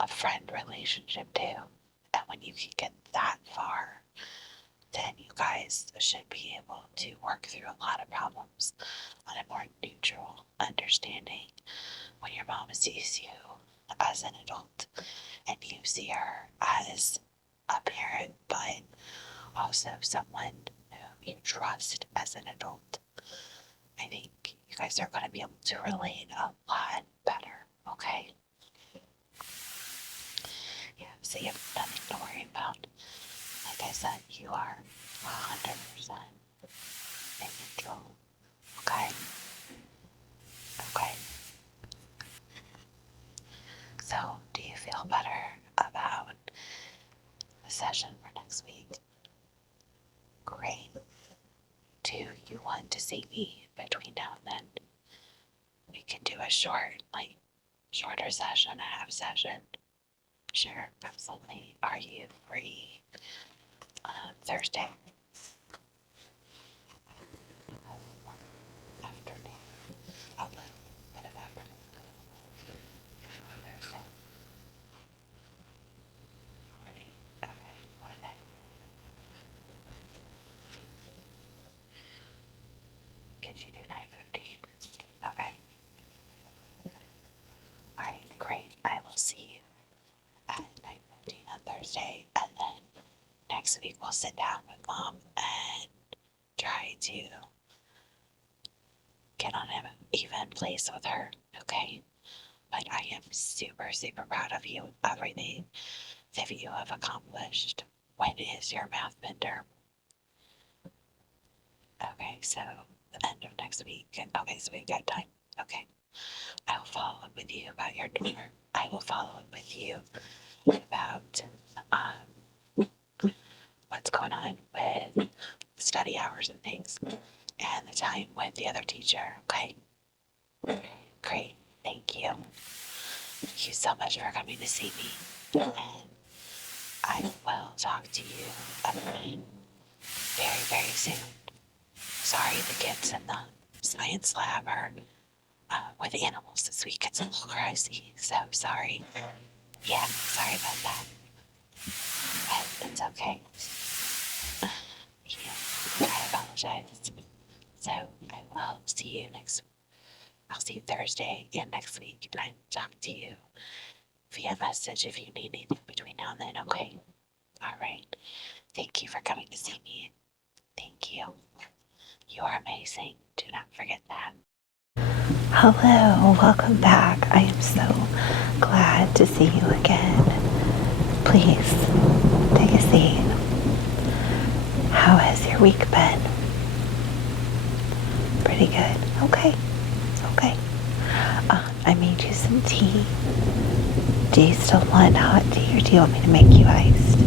a friend relationship too. And when you can get that far, then you guys should be able to work through a lot of problems on a more neutral understanding when your mom sees you as an adult and you see her as a parent, but also someone whom you trust as an adult. I think you guys are going to be able to relate a lot better, okay? Yeah, so you have nothing to worry about. Like I said, you are 100% in control, okay? Okay. So, do you feel better about the session for next week? Great. Do you want to see me between now and then? We can do a shorter session, a half session. Sure, absolutely. Are you free Thursday. Afternoon. A little bit of afternoon. Thursday. Morning. Okay. What day? Could you do 9:15? Okay. Alright, great. I will see you at 9:15 on Thursday, and then next week we'll sit down with Mom and try to get on an even place with her, okay? But I am super, super proud of you, everything that you have accomplished. When is your math midterm? Okay, so the end of next week. Okay, so we've got time. Okay. I will follow up with you about your daughter. I will follow up with you about what's going on with study hours and things and the time with the other teacher. Okay. Great. Thank you. Thank you so much for coming to see me. And I will talk to you again very, very soon. Sorry the kids in the science lab are with animals this week. It's a little crazy, so sorry. Yeah, sorry about that. But it's okay. Yeah, I apologize. So I will see you I'll see you Thursday and next week, and I'll talk to you via message if you need anything between now and then, okay? All right. Thank you for coming to see me. Thank you. You are amazing. Do not forget that. Hello, welcome back. I am so glad to see you again. Please take a seat. How has your week been? Pretty good. Okay. Okay. I made you some tea. Do you still want hot tea, or do you want me to make you iced?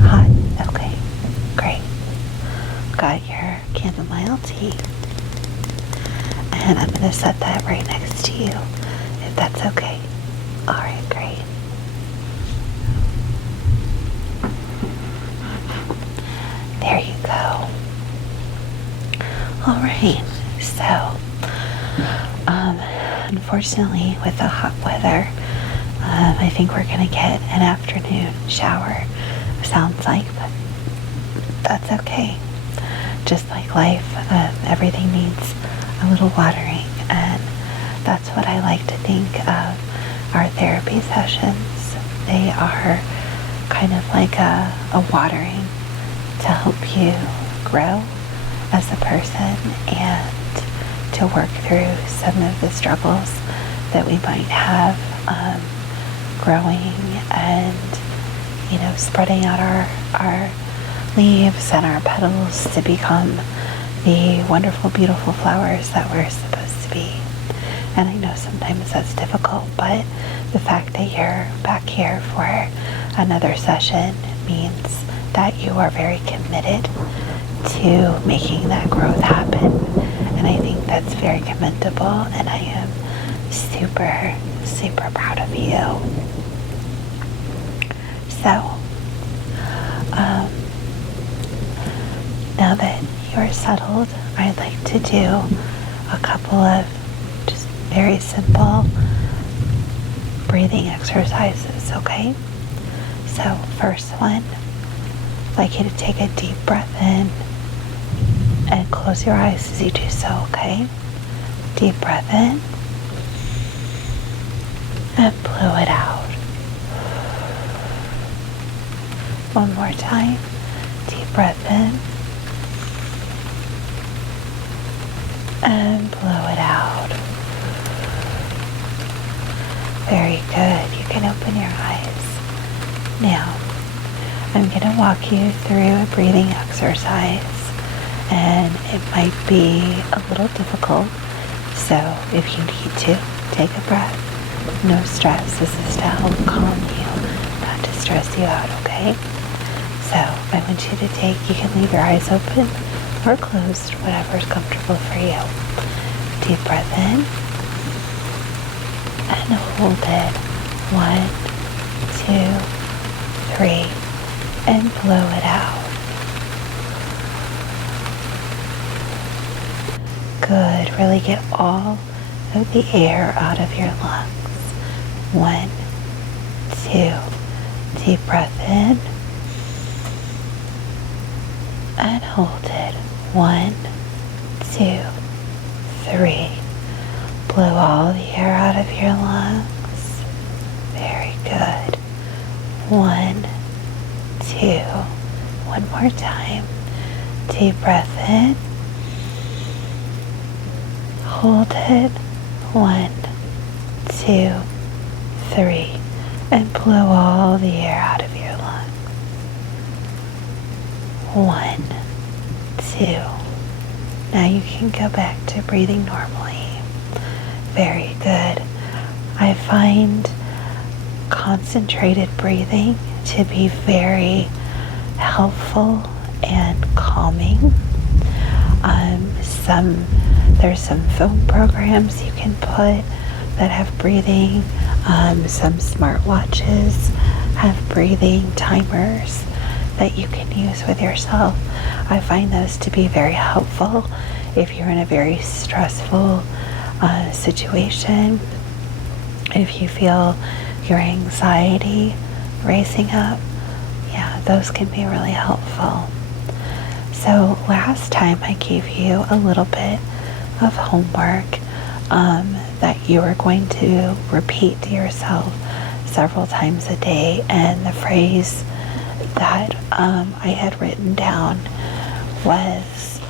Hot? Okay. Great. Got your chamomile tea. And I'm going to set that right next to you, if that's okay. All right, great. There you go. All right, so, unfortunately, with the hot weather, I think we're going to get an afternoon shower, sounds like, but that's okay. Just like life, everything needs a little watering, and that's what I like to think of our therapy sessions. They are kind of like a watering to help you grow as a person and to work through some of the struggles that we might have growing and, spreading out our leaves and our petals to become the wonderful, beautiful flowers that we're supposed to be. And I know sometimes that's difficult, but the fact that you're back here for another session means that you are very committed to making that growth happen. And I think that's very commendable, and I am super, super proud of you. So, now that you're settled, I'd like to do a couple of just very simple breathing exercises, okay? So, first one, I'd like you to take a deep breath in and close your eyes as you do so, okay? Deep breath in and blow it out. One more time. Deep breath in and blow it out. Very good. You can open your eyes. Now, I'm going to walk you through a breathing exercise, and it might be a little difficult, so if you need to, take a breath. No stress. This is to help calm you, not to stress you out, okay? So I want you to you can leave your eyes open or closed, whatever is comfortable for you. Deep breath in and hold it. 1, 2, 3, and blow it out. Good. Really get all of the air out of your lungs. 1, 2. Deep breath in. And hold it. 1, 2, 3. Blow all the air out of your lungs. Very good. 1, 2. One more time. Deep breath in. Hold it. 1, 2, 3. And blow all the air out of your lungs. 1, 2. Now you can go back to breathing normally. Very good. I find concentrated breathing to be very helpful and calming. There's some phone programs you can put that have breathing. Some smartwatches have breathing timers that you can use with yourself. I find those to be very helpful if you're in a very stressful situation. If you feel your anxiety racing up, yeah, those can be really helpful. So last time I gave you a little bit of homework that you were going to repeat to yourself several times a day, and the phrase that I had written down was,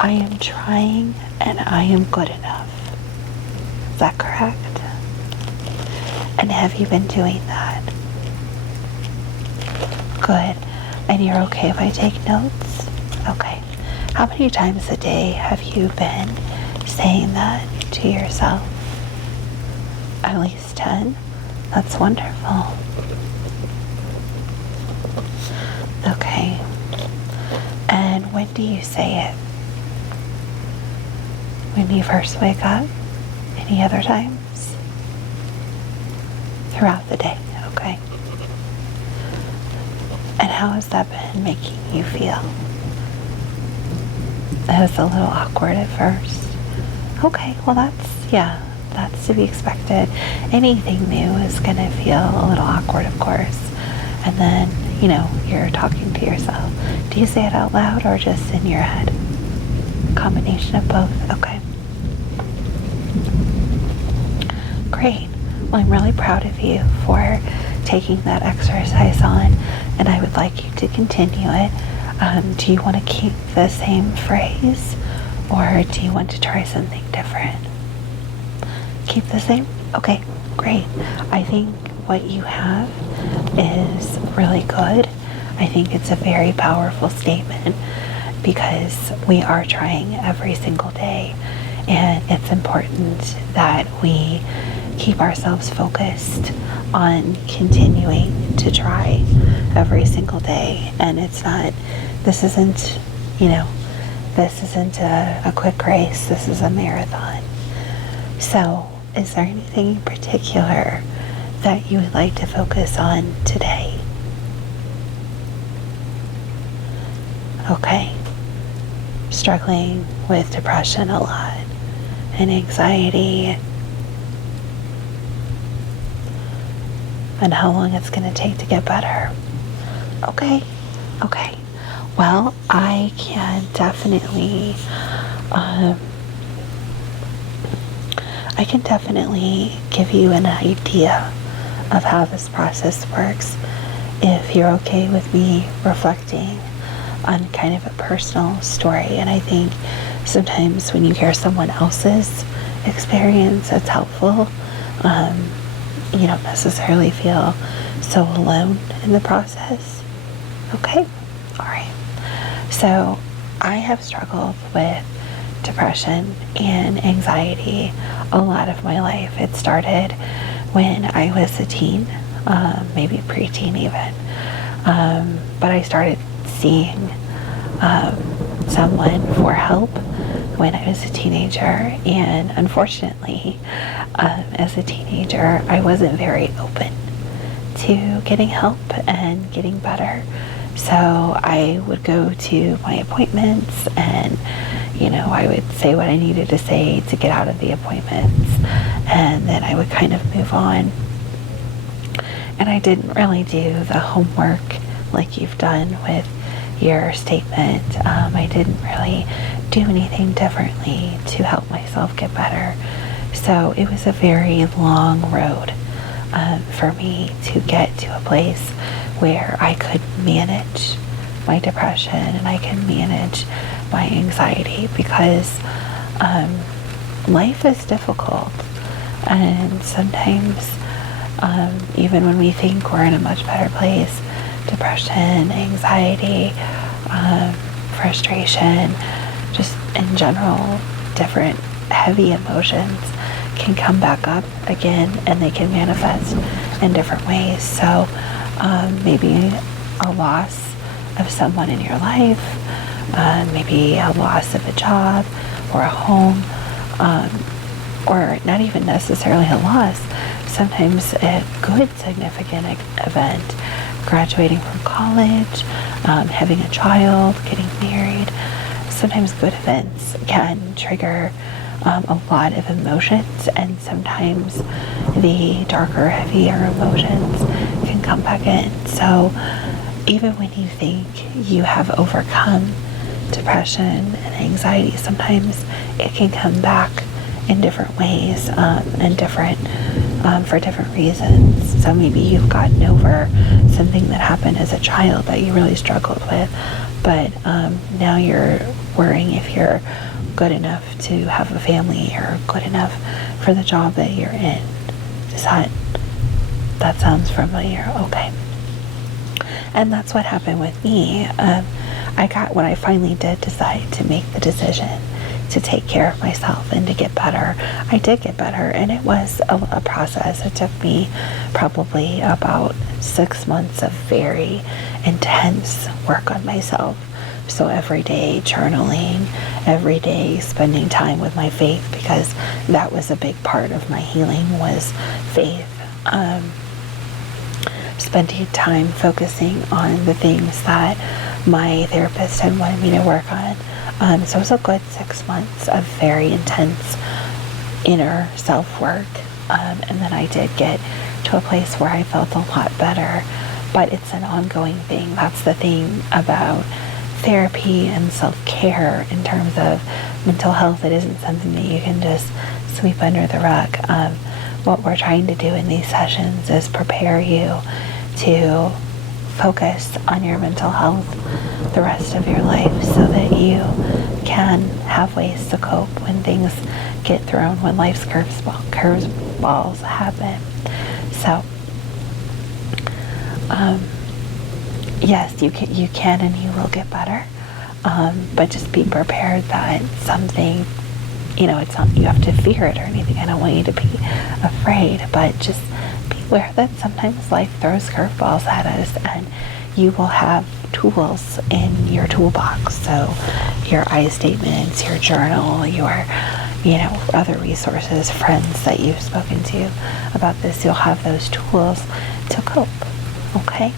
I am trying and I am good enough. Is that correct? And have you been doing that? Good. And you're okay if I take notes? Okay. How many times a day have you been saying that to yourself? At least 10? That's wonderful. Okay. And when do you say it? When you first wake up? Any other times? Throughout the day, okay. And how has that been making you feel? It was a little awkward at first. Okay, well that's to be expected. Anything new is gonna feel a little awkward, of course. And then, you're talking to yourself. Do you say it out loud or just in your head? Combination of both, okay. Great. Well, I'm really proud of you for taking that exercise on, and I would like you to continue it. Do you want to keep the same phrase, or do you want to try something different? Keep the same? Okay, great. I think what you have is really good. I think it's a very powerful statement because we are trying every single day, and it's important that we keep ourselves focused on continuing to try every single day. And this isn't a quick race. This is a marathon. So is there anything in particular that you would like to focus on today? Okay. Struggling with depression a lot and anxiety, and how long it's going to take to get better. Okay. Well, I can definitely give you an idea of how this process works if you're okay with me reflecting on kind of a personal story. And I think sometimes when you hear someone else's experience, it's helpful. You don't necessarily feel so alone in the process. Okay? All right. So I have struggled with depression and anxiety a lot of my life. It started when I was a teen, maybe preteen even. But I started seeing someone for help when I was a teenager, and unfortunately, as a teenager, I wasn't very open to getting help and getting better. So I would go to my appointments and, I would say what I needed to say to get out of the appointments, and then I would kind of move on. And I didn't really do the homework like you've done with your statement. I didn't really do anything differently to help myself get better. So it was a very long road for me to get to a place where I could manage my depression and I can manage my anxiety, because life is difficult, and sometimes even when we think we're in a much better place, depression, anxiety, frustration, just in general, different heavy emotions can come back up again, and they can manifest in different ways. So maybe a loss of someone in your life, maybe a loss of a job or a home, or not even necessarily a loss. Sometimes a good significant event, graduating from college, having a child, getting married. Sometimes good events can trigger a lot of emotions, and sometimes the darker, heavier emotions can come back in. So even when you think you have overcome depression and anxiety, sometimes it can come back in different ways, and different for different reasons. So maybe you've gotten over something that happened as a child that you really struggled with, but now you're worrying if you're good enough to have a family or good enough for the job that you're in. That sounds familiar? Okay. And that's what happened with me. When I finally did decide to make the decision to take care of myself and to get better, I did get better, and it was a process. It took me probably about 6 months of very intense work on myself. So every day journaling, every day spending time with my faith, because that was a big part of my healing, was faith. Spending time focusing on the things that my therapist had wanted me to work on. So it was a good 6 months of very intense inner self-work. And then I did get to a place where I felt a lot better. But it's an ongoing thing. That's the thing about therapy and self-care in terms of mental health. It isn't something that you can just sweep under the rug. What we're trying to do in these sessions is prepare you to focus on your mental health the rest of your life, so that you can have ways to cope when things get thrown, when life's curveballs happen. So yes, you can and you will get better, but just be prepared that something, it's not, you have to fear it or anything. I don't want you to be afraid, but just be aware that sometimes life throws curveballs at us, and you will have tools in your toolbox. So your I statements, your journal, your other resources, friends that you've spoken to about this, you'll have those tools to cope. Okay?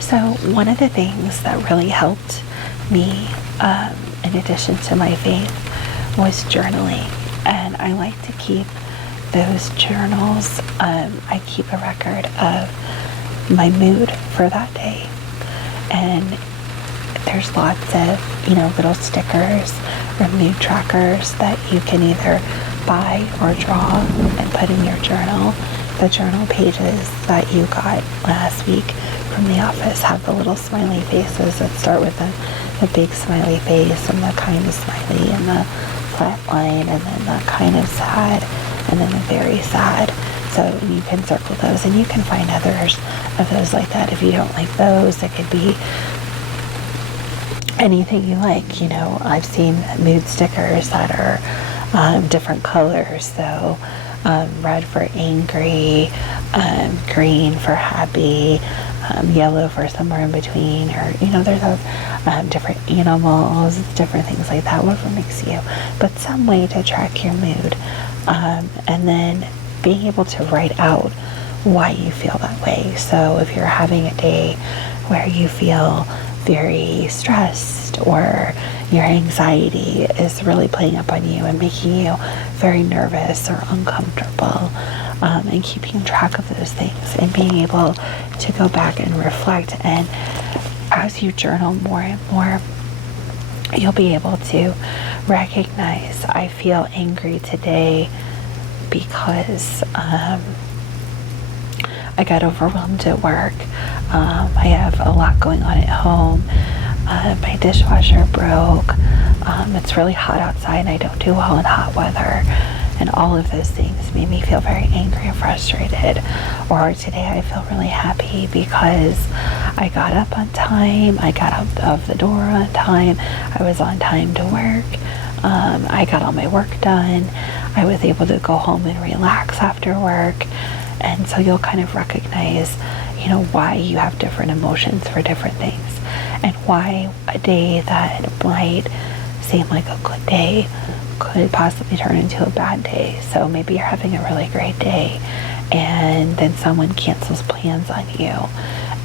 So one of the things that really helped me, in addition to my faith, was journaling. And I like to keep those journals. I keep a record of my mood for that day. And there's lots of, little stickers or mood trackers that you can either buy or draw and put in your journal. The journal pages that you got last week from the office have the little smiley faces that start with the big smiley face, and the kind of smiley, and the flat line, and then the kind of sad, and then the very sad. So you can circle those, and you can find others of those like that. If you don't like those, it could be anything you like. I've seen mood stickers that are different colors. So red for angry, green for happy, yellow for somewhere in between, or there's those different animals, different things like that, whatever makes you, but some way to track your mood, and then being able to write out why you feel that way. So if you're having a day where you feel very stressed, or your anxiety is really playing up on you and making you very nervous or uncomfortable, and keeping track of those things and being able to go back and reflect. And as you journal more and more, you'll be able to recognize, I feel angry today because I got overwhelmed at work. I have a lot going on at home. My dishwasher broke. It's really hot outside and I don't do well in hot weather. And all of those things made me feel very angry and frustrated. Or today I feel really happy because I got up on time. I got out of the door on time. I was on time to work. I got all my work done. I was able to go home and relax after work. And so you'll kind of recognize, why you have different emotions for different things, and why a day that might seem like a good day could possibly turn into a bad day. So maybe you're having a really great day and then someone cancels plans on you,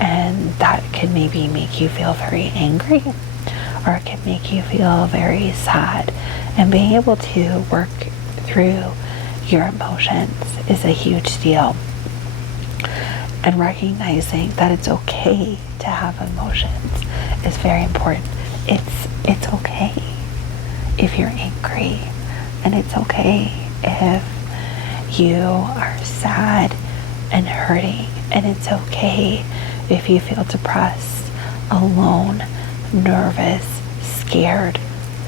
and that can maybe make you feel very angry, or it can make you feel very sad. And being able to work through your emotions is a huge deal. And recognizing that it's okay to have emotions is very important. It's okay if you're angry, and it's okay if you are sad and hurting, and it's okay if you feel depressed, alone, nervous, scared,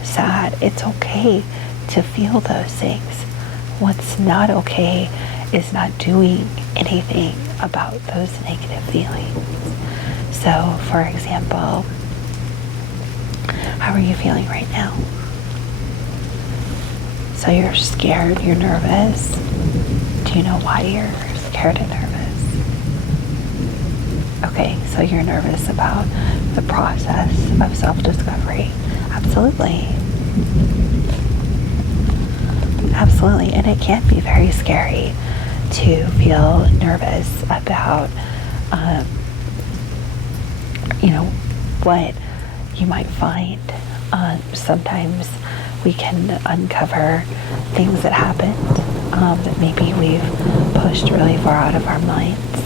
sad. It's okay to feel those things. What's not okay is not doing anything about those negative feelings. So, for example, how are you feeling right now? So you're scared, you're nervous. Do you know why you're scared and nervous? Okay, so you're nervous about the process of self-discovery. Absolutely. Absolutely. And it can be very scary to feel nervous about, what you might find. Sometimes we can uncover things that happened that maybe we've pushed really far out of our minds.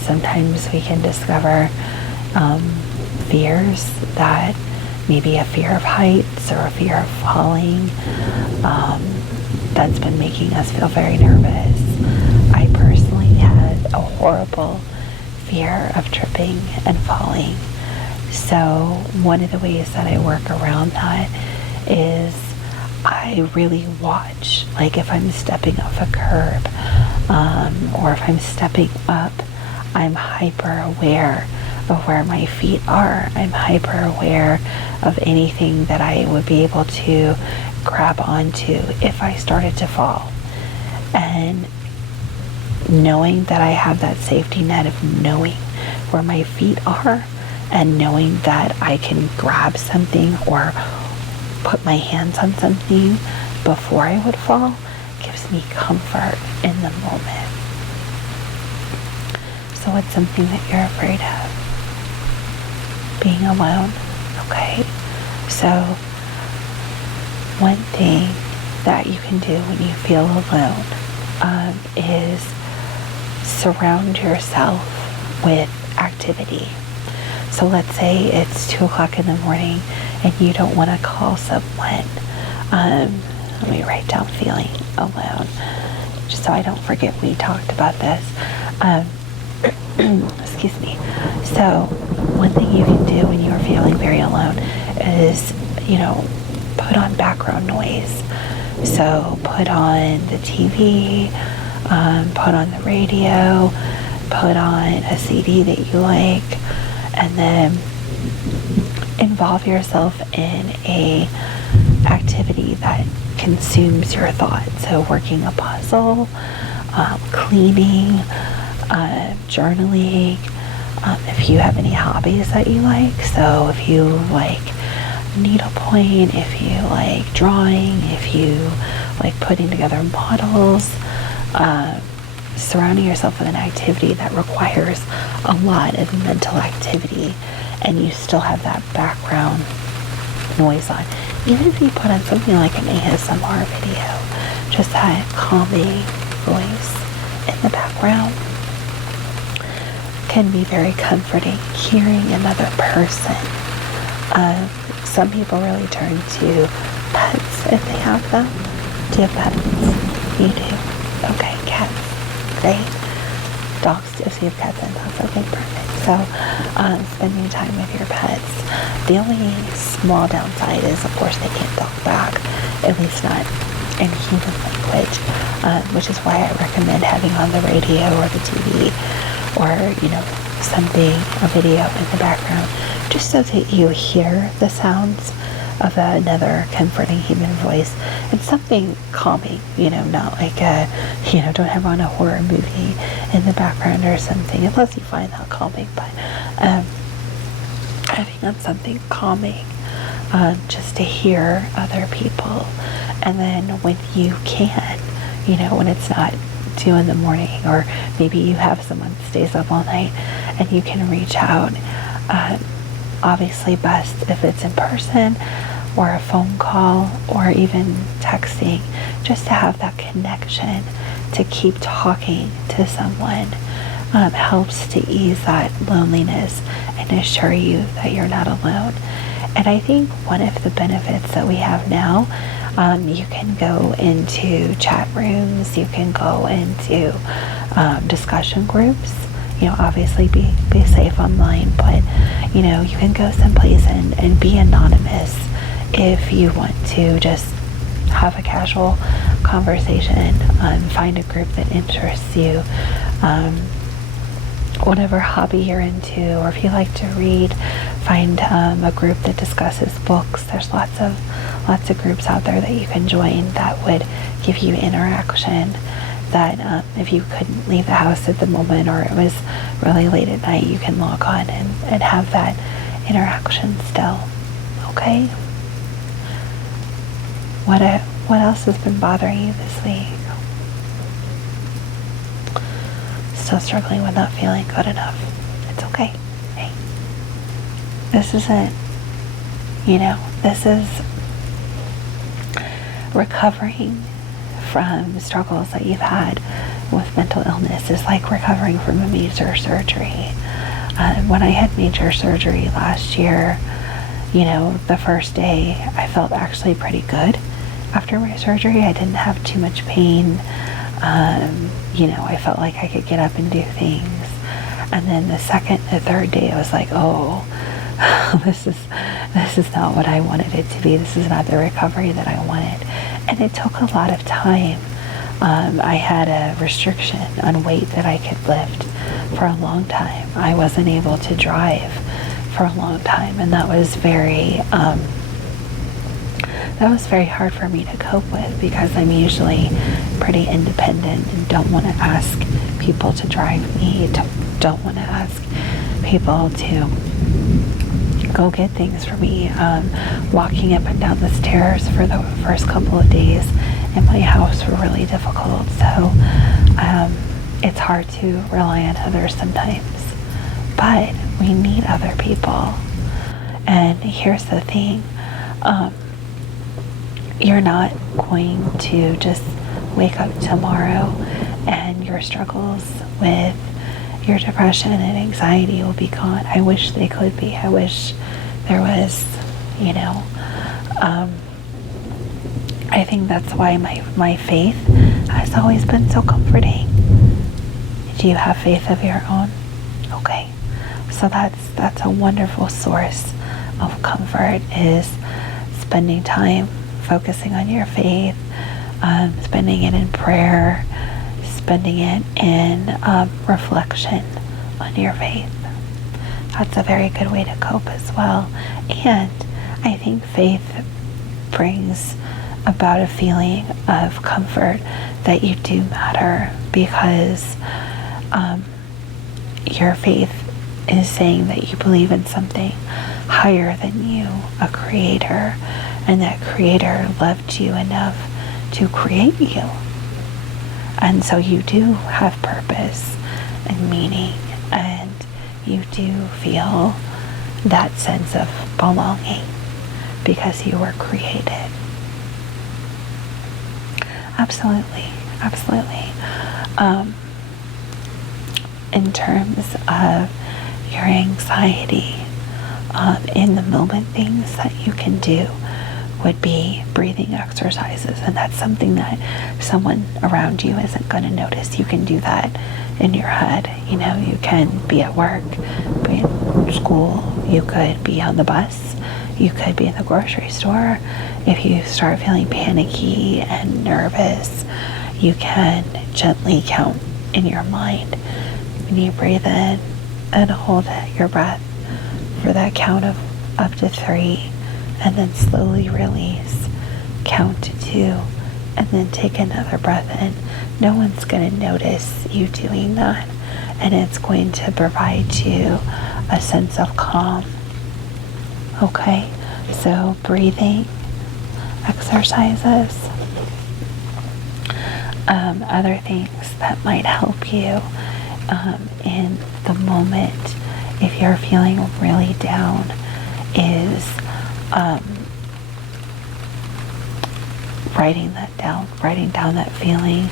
Sometimes we can discover fears, that maybe a fear of heights or a fear of falling, that's been making us feel very nervous. I personally had a horrible fear of tripping and falling. So one of the ways that I work around that is I really watch, like if I'm stepping off a curb, or if I'm stepping up, I'm hyper aware of where my feet are. I'm hyper aware of anything that I would be able to grab onto if I started to fall. And knowing that I have that safety net of knowing where my feet are, and knowing that I can grab something or put my hands on something before I would fall, gives me comfort in the moment. So it's something that you're afraid of. Being alone. Okay? So one thing that you can do when you feel alone is surround yourself with activity. So let's say it's 2 o'clock in the morning and you don't want to call someone. Let me write down feeling alone, just so I don't forget we talked about this. Excuse me. So one thing you can do when you're feeling very alone is, put on background noise. So put on the TV, put on the radio, put on a CD that you like, and then involve yourself in a activity that consumes your thoughts. So working a puzzle, cleaning, journaling, if you have any hobbies that you like. So if you like needlepoint, if you like drawing, if you like putting together models, surrounding yourself with an activity that requires a lot of mental activity and you still have that background noise on. Even if you put on something like an ASMR video, just that calming voice in the background can be very comforting. Hearing another person. Some people really turn to pets if they have them. Do you have pets? You do. Okay, cats. Great. Dogs, if you have cats and dogs. Okay, perfect. So, spending time with your pets. The only small downside is, of course, they can't talk back, at least not in human language, which is why I recommend having on the radio or the TV or, something, a video in the background, just so that you hear the sounds of another comforting human voice and something calming, not like don't have on a horror movie in the background or something, unless you find that calming, but having on something calming, just to hear other people. And then when you can, when it's not 2 in the morning, or maybe you have someone that stays up all night and you can reach out, obviously best if it's in person or a phone call or even texting, just to have that connection, to keep talking to someone, helps to ease that loneliness and assure you that you're not alone. And I think one of the benefits that we have now, you can go into chat rooms, you can go into discussion groups, obviously be safe online, but you can go someplace and be anonymous if you want to just have a casual conversation, find a group that interests you, whatever hobby you're into, or if you like to read, find a group that discusses books. There's lots of groups out there that you can join that would give you interaction, that if you couldn't leave the house at the moment, or it was really late at night, you can log on and have that interaction still. Okay? What else has been bothering you this week? Still struggling with not feeling good enough. It's okay. Hey, this isn't, this is recovering from struggles that you've had with mental illness. Is like recovering from a major surgery. When I had major surgery last year, the first day I felt actually pretty good after my surgery. I didn't have too much pain. I felt like I could get up and do things. And then the second, the third day, I was like, oh, this is not what I wanted it to be. This is not the recovery that I wanted. And it took a lot of time. I had a restriction on weight that I could lift for a long time. I wasn't able to drive for a long time, and that was very hard for me to cope with, because I'm usually pretty independent and don't want to ask people to drive me, don't want to ask people to go get things for me. Walking up and down the stairs for the first couple of days in my house were really difficult, so it's hard to rely on others sometimes, but we need other people. And here's the thing, you're not going to just wake up tomorrow and your struggles with your depression and anxiety will be gone. I wish they could be. I wish there was, I think that's why my faith has always been so comforting. Do you have faith of your own? Okay. So that's a wonderful source of comfort, is spending time focusing on your faith, spending it in prayer, spending it in reflection on your faith. That's a very good way to cope as well. And I think faith brings about a feeling of comfort that you do matter, because your faith is saying that you believe in something higher than you, a creator, and that creator loved you enough to create you. And so you do have purpose and meaning, and you do feel that sense of belonging because you were created. Absolutely, absolutely. In terms of your anxiety, in the moment, things that you can do would be breathing exercises, and that's something that someone around you isn't going to notice. You can do that in your head. You know, you can be at work, be in school, you could be on the bus, you could be in the grocery store. If you start feeling panicky and nervous, you can gently count in your mind. When you breathe in and hold your breath for that count of up to 3, and then slowly release, count to 2, and then take another breath in. No one's going to notice you doing that, and it's going to provide you a sense of calm. Okay, so breathing exercises. Other things that might help you in the moment if you're feeling really down is writing down that feeling,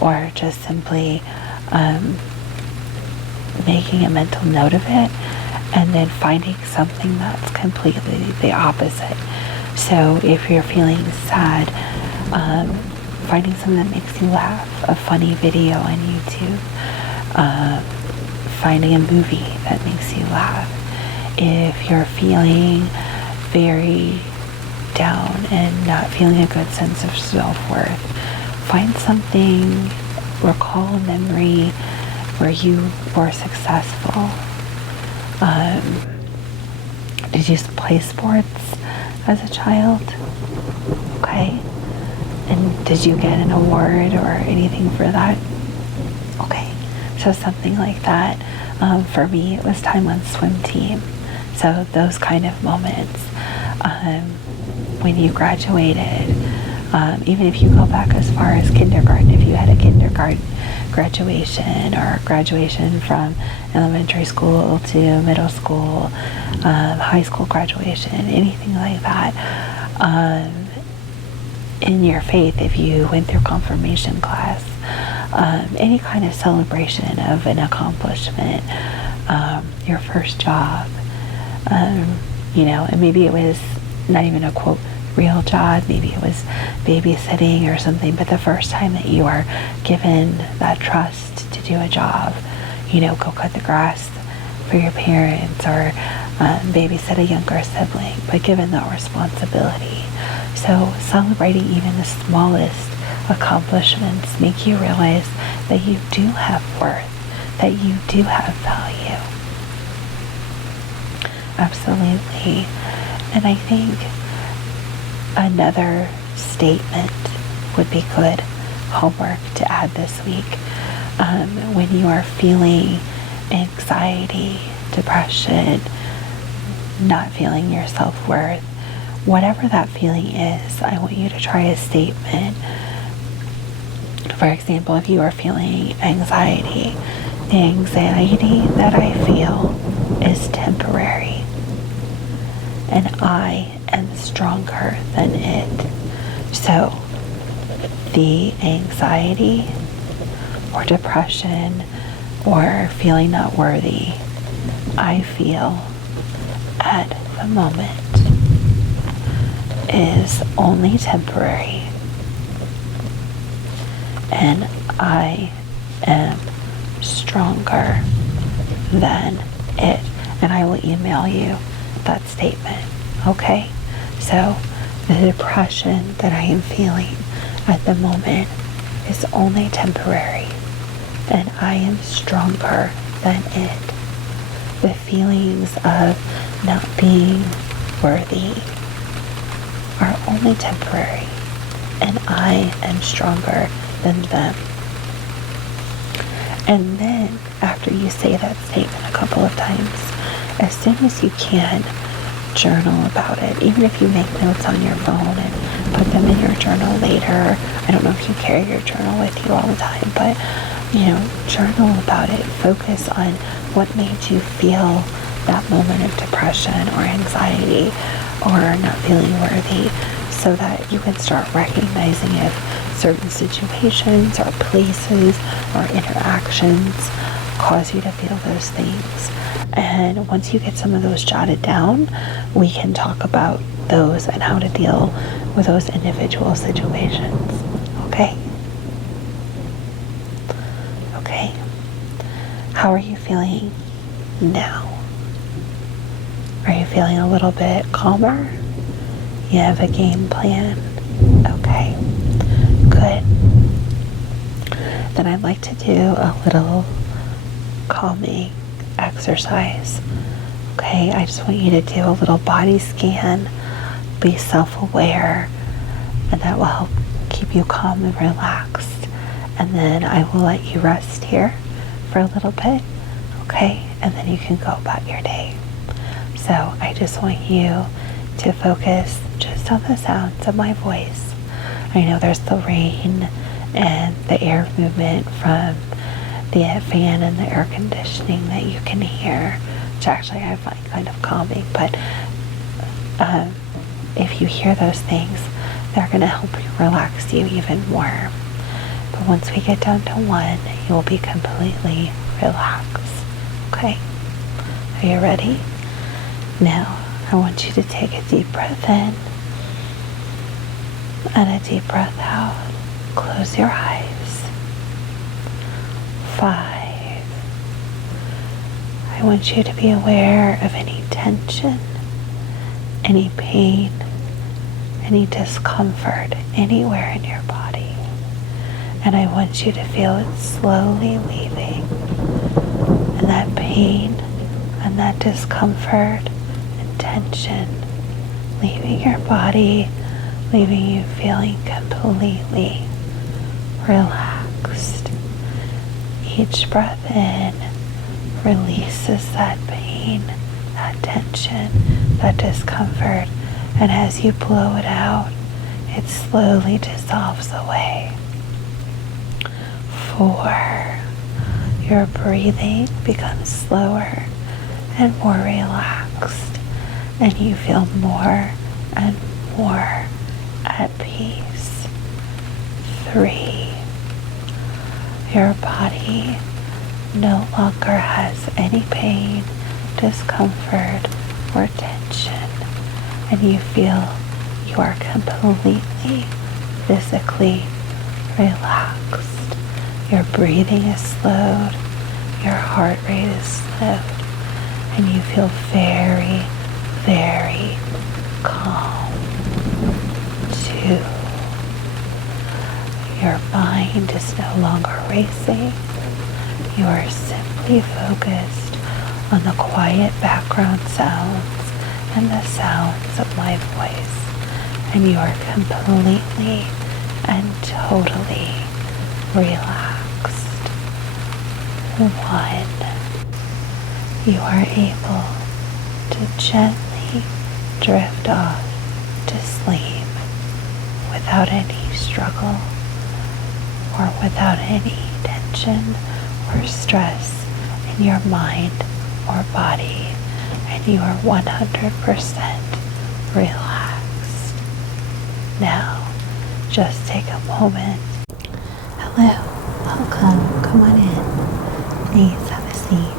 or just simply making a mental note of it, and then finding something that's completely the opposite. So if you're feeling sad, finding something that makes you laugh, a funny video on YouTube, finding a movie that makes you laugh. If you're feeling very down and not feeling a good sense of self-worth, find something, recall a memory where you were successful. Did you play sports as a child? Okay. And did you get an award or anything for that? Okay. So something like that. For me, it was time on swim team. So those kind of moments. When you graduated, even if you go back as far as kindergarten, if you had a kindergarten graduation or graduation from elementary school to middle school, high school graduation, anything like that. In your faith, if you went through confirmation class, any kind of celebration of an accomplishment, your first job, and maybe it was not even a quote real job, maybe it was babysitting or something, but the first time that you are given that trust to do a job, go cut the grass for your parents, or babysit a younger sibling, but given that responsibility. So celebrating even the smallest accomplishments make you realize that you do have worth, that you do have value. Absolutely. And I think another statement would be good homework to add this week. When you are feeling anxiety, depression, not feeling your self-worth, whatever that feeling is, I want you to try a statement. For example, if you are feeling anxiety, the anxiety that I feel is temporary, and I am stronger than it. So the anxiety or depression or feeling not worthy I feel at the moment is only temporary, and I am stronger than it. And I will email you that statement. Okay? So the depression that I am feeling at the moment is only temporary, and I am stronger than it. The feelings of not being worthy are only temporary, and I am stronger than them. And then, after you say that statement a couple of times, as soon as you can, journal about it. Even if you make notes on your phone and put them in your journal later. I don't know if you carry your journal with you all the time, but journal about it. Focus on what made you feel that moment of depression or anxiety or not feeling worthy, so that you can start recognizing if certain situations or places or interactions cause you to feel those things. And once you get some of those jotted down, we can talk about those and how to deal with those individual situations. Okay? Okay. How are you feeling now? Are you feeling a little bit calmer? You have a game plan? Okay. Good. Then I'd like to do a little calming exercise. Okay, I just want you to do a little body scan, be self-aware, and that will help keep you calm and relaxed. And then I will let you rest here for a little bit, okay? And then you can go about your day. So I just want you to focus just on the sounds of my voice. I know there's the rain and the air movement from the fan and the air conditioning that you can hear, which actually I find kind of calming, but if you hear those things, they're going to help you relax you even more. But once we get down to 1, you will be completely relaxed. Okay? Are you ready? Now, I want you to take a deep breath in and a deep breath out. Close your eyes. 5. I want you to be aware of any tension, any pain, any discomfort anywhere in your body. And I want you to feel it slowly leaving. And that pain and that discomfort and tension leaving your body, leaving you feeling completely relaxed. Each breath in releases that pain, that tension, that discomfort, and as you blow it out, it slowly dissolves away. 4. Your breathing becomes slower and more relaxed, and you feel more and more at peace. 3. Your body no longer has any pain, discomfort, or tension, and you feel you are completely physically relaxed. Your breathing is slowed, your heart rate is slowed, and you feel very, very calm. 2. Your mind is no longer racing. You are simply focused on the quiet background sounds and the sounds of my voice, and you are completely and totally relaxed. 1. You are able to gently drift off to sleep without any struggle or without any tension or stress in your mind or body, and you are 100% relaxed. Now, just take a moment. Hello, welcome, come on in. Please have a seat.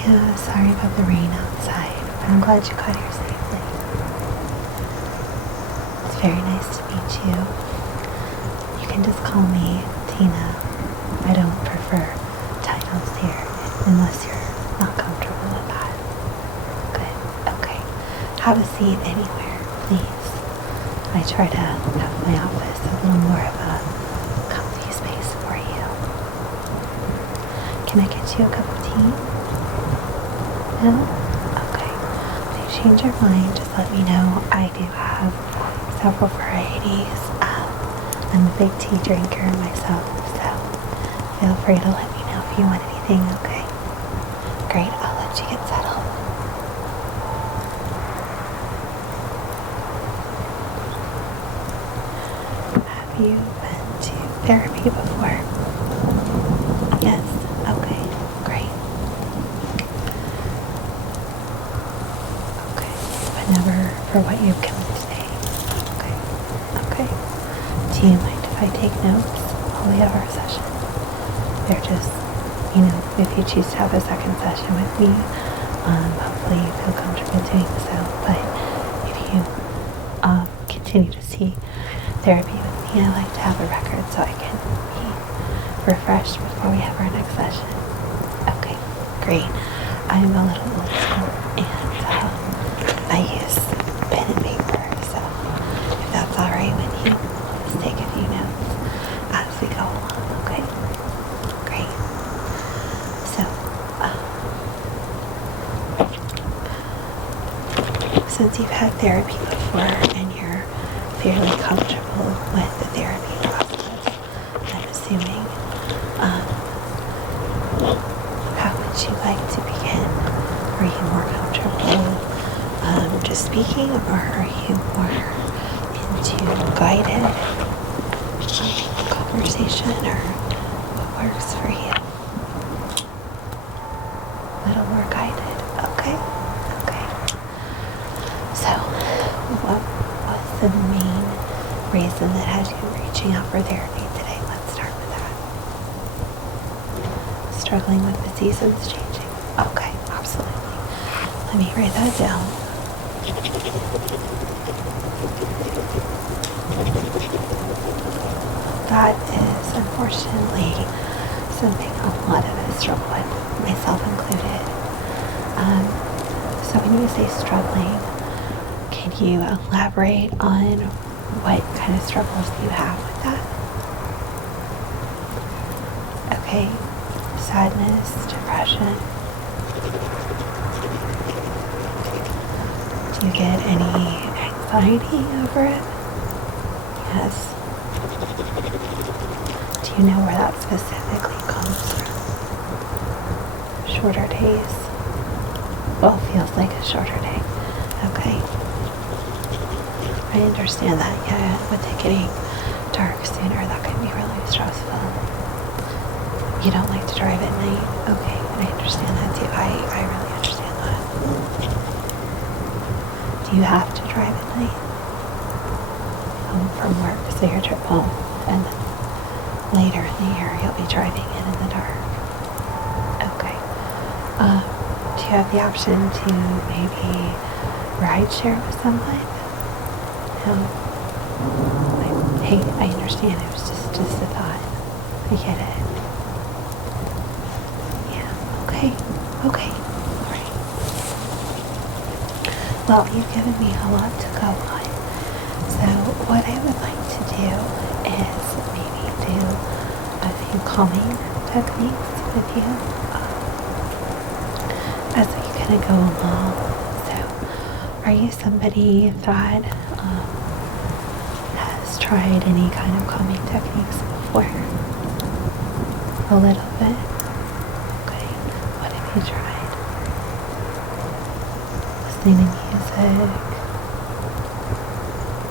Yeah, sorry about the rain outside, but I'm glad you got here safely. It's very nice to meet you. You can just call me Tina. I don't prefer titles here unless you're not comfortable with that. Good, okay. Have a seat anywhere, please. I try to have my office a little more of a comfy space for you. Can I get you a cup of tea? No? Okay. If you change your mind, just let me know. I do have several varieties. I'm a big tea drinker myself, so feel free to let me know if you want anything, okay? Great, I'll let you get settled. Have you been to therapy before? Yes? Okay, great. never for what you've come today. Okay. Okay. Do you mind if I take notes while we have our session? They're just, if you choose to have a second session with me, hopefully you feel comfortable doing so. But if you continue to see therapy with me, I like to have a record so I can be refreshed before we have our next session. Okay, great. I'm a little old school and I use pen and paper, so if that's alright with you, let's take a few notes as we go along, okay? Great. So, since you've had therapy before and you're fairly comfortable with the therapy process, I'm assuming, how would you like to begin? Are you more comfortable just speaking, or are you more into guided conversation, or what works for you? A little more guided. Okay. Okay. So, what was the main reason that had you reaching out for therapy today? Let's start with that. Struggling with the seasons changing. Okay, absolutely. Let me write that down. That is unfortunately something a lot of us struggle with, myself included. So when you say struggling, can you elaborate on what kind of struggles you have with that? Okay, sadness, depression. Do you get any anxiety over it? Yes. Do you know where that specifically comes from? Shorter days? Well, feels like a shorter day. Okay. I understand that, yeah, with it getting dark sooner, that can be really stressful. You don't like to drive at night? Okay, I understand that too. I really understand that. Do you have to drive at night? Home from work, so your trip home, and then later in the year you'll be driving in the dark. Okay. Do you have the option to maybe ride share with someone? No? Hey, I understand. It was just a thought. I get it. Yeah. Okay. Okay. Great. Well, you've given me a lot to go on. So what I would like to do is maybe do a few calming techniques with you as we kind of go along. So are you somebody that has tried any kind of calming techniques before? A little bit? Okay. What have you tried? Listening to music?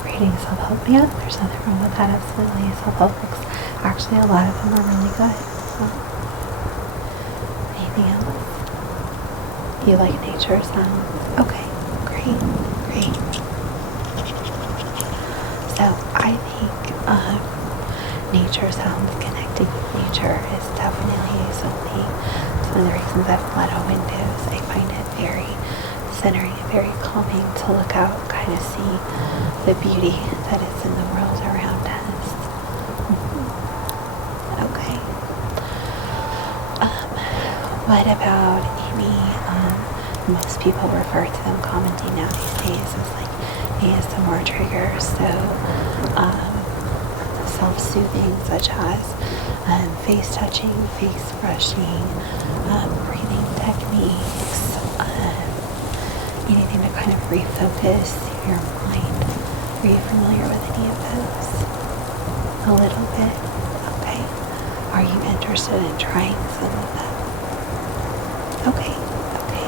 Reading self-help? Yeah, there's nothing wrong with that. Absolutely. Self-help books. Actually, a lot of them are really good. So, anything else? You like nature sounds? Okay, great, great. So I think nature sounds, connecting with nature is definitely something. It's one of the reasons I have a lot of windows. I find it very centering and very calming to look out, kind of see the beauty that is in the world around us. Okay. What about any, most people refer to them commonly nowadays as like ASMR triggers, so self-soothing, such as face touching, face brushing, breathing techniques, anything to kind of refocus your mind. Are you familiar with any of those? A little bit? Okay. Are you interested in trying some of them? Okay, okay.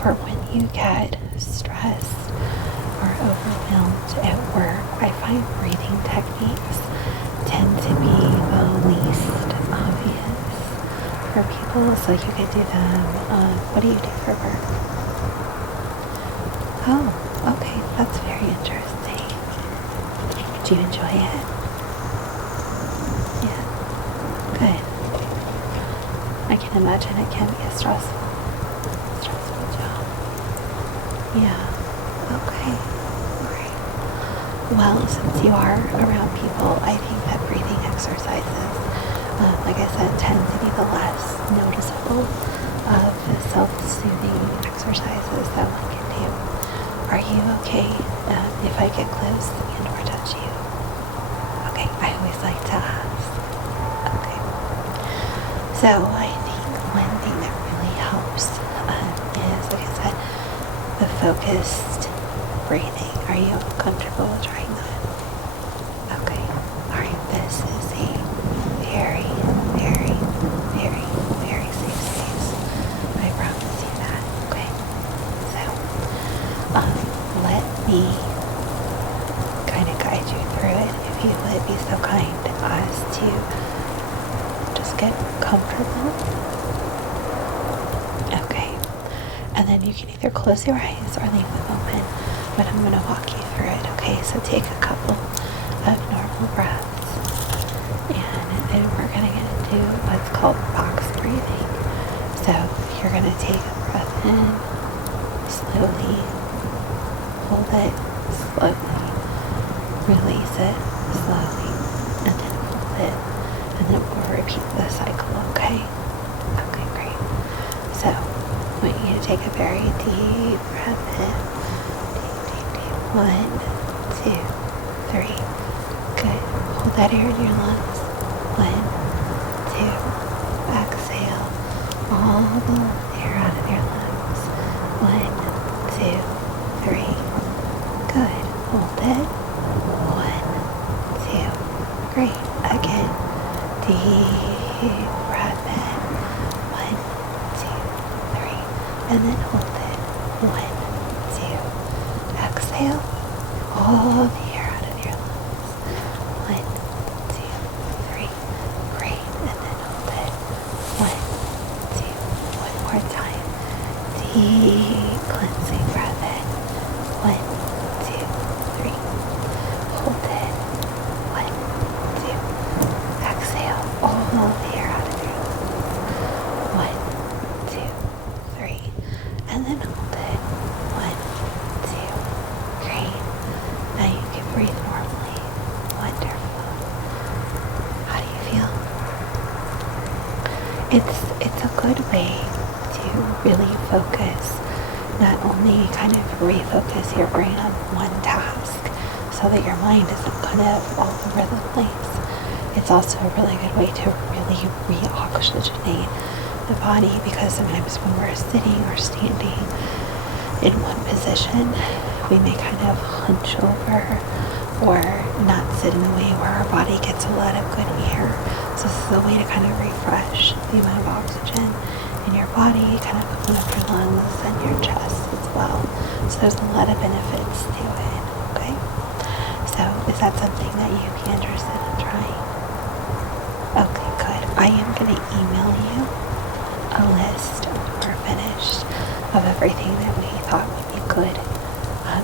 For when you get stressed or overwhelmed at work, I find breathing techniques tend to be the least obvious for people, so you could do them. What do you do for work? Oh, okay, that's very interesting. Do you enjoy it? Yeah, good. I can imagine it can be a stressful job. Yeah, okay, alright. Well, since you are around people, I think that breathing exercises, like I said, tend to be the less noticeable of the self-soothing exercises that one can do. Are you okay if I get close and or touch you? Okay, I always like to ask. Okay. So I think one thing that really helps is, like I said, the focused breathing. Are you comfortable trying that? Okay. Alright, this is a very, very, very, very safe space. I promise you that. Okay. So, let me kind of guide you through it, if you would be so kind as to just get comfortable. Okay. And then you can either close your eyes or leave them open, but I'm going to walk you through it. Okay, so take a couple of normal breaths, and then we're going to do what's called box breathing. So you're going to take a breath in slowly, hold it slowly, release it slowly, and then hold it, and then we'll repeat the cycle. Okay? Okay, great. So I want you to take a very deep breath in. Deep, deep, deep. 1, 2, 3. Good. Hold that air in your lungs. 1, 2. Exhale all the air out of your lungs. 1, 2, 3. Good. Hold it. 1, 2. Great. Again. Deep breath in. 1, 2, 3. And then hold it. 1, 2. Exhale all the air out of your lungs. 1, 2, 3. Great. And then hold it. 1, 2. One more time. Deep cleansing breath in. 1, 2, 3. Hold it. 1, 2. Exhale all the air out of your lungs. 1, 2, 3. And then hold it. 1, 2. Great. Now you can breathe normally. Wonderful. How do you feel? It's a good way to really focus, not only kind of refocus your brain on one task so that your mind isn't kind of all over the place. It's also a really good way to really re-oxygenate the body, because sometimes when we're sitting or standing in one position, we may kind of hunch over or not sit in a way where our body gets a lot of good air. So this is a way to kind of refresh the amount of oxygen in your body, kind of open up your lungs and your chest as well. So there's a lot of benefits to it, okay? So is that something that you'd be interested in trying? Okay, good. I am going to email you a list when we're finished of everything that we thought would be good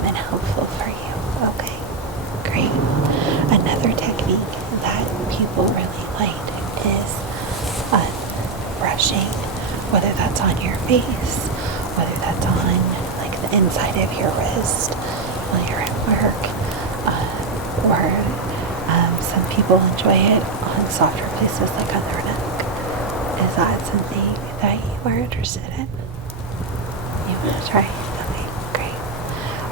and helpful for you. Okay, great. Another technique that people really like is brushing, whether that's on your face, whether that's on like the inside of your wrist while you're at work, or some people enjoy it on softer places like on their neck. Is that something that you are interested in? You want to try? Okay, great.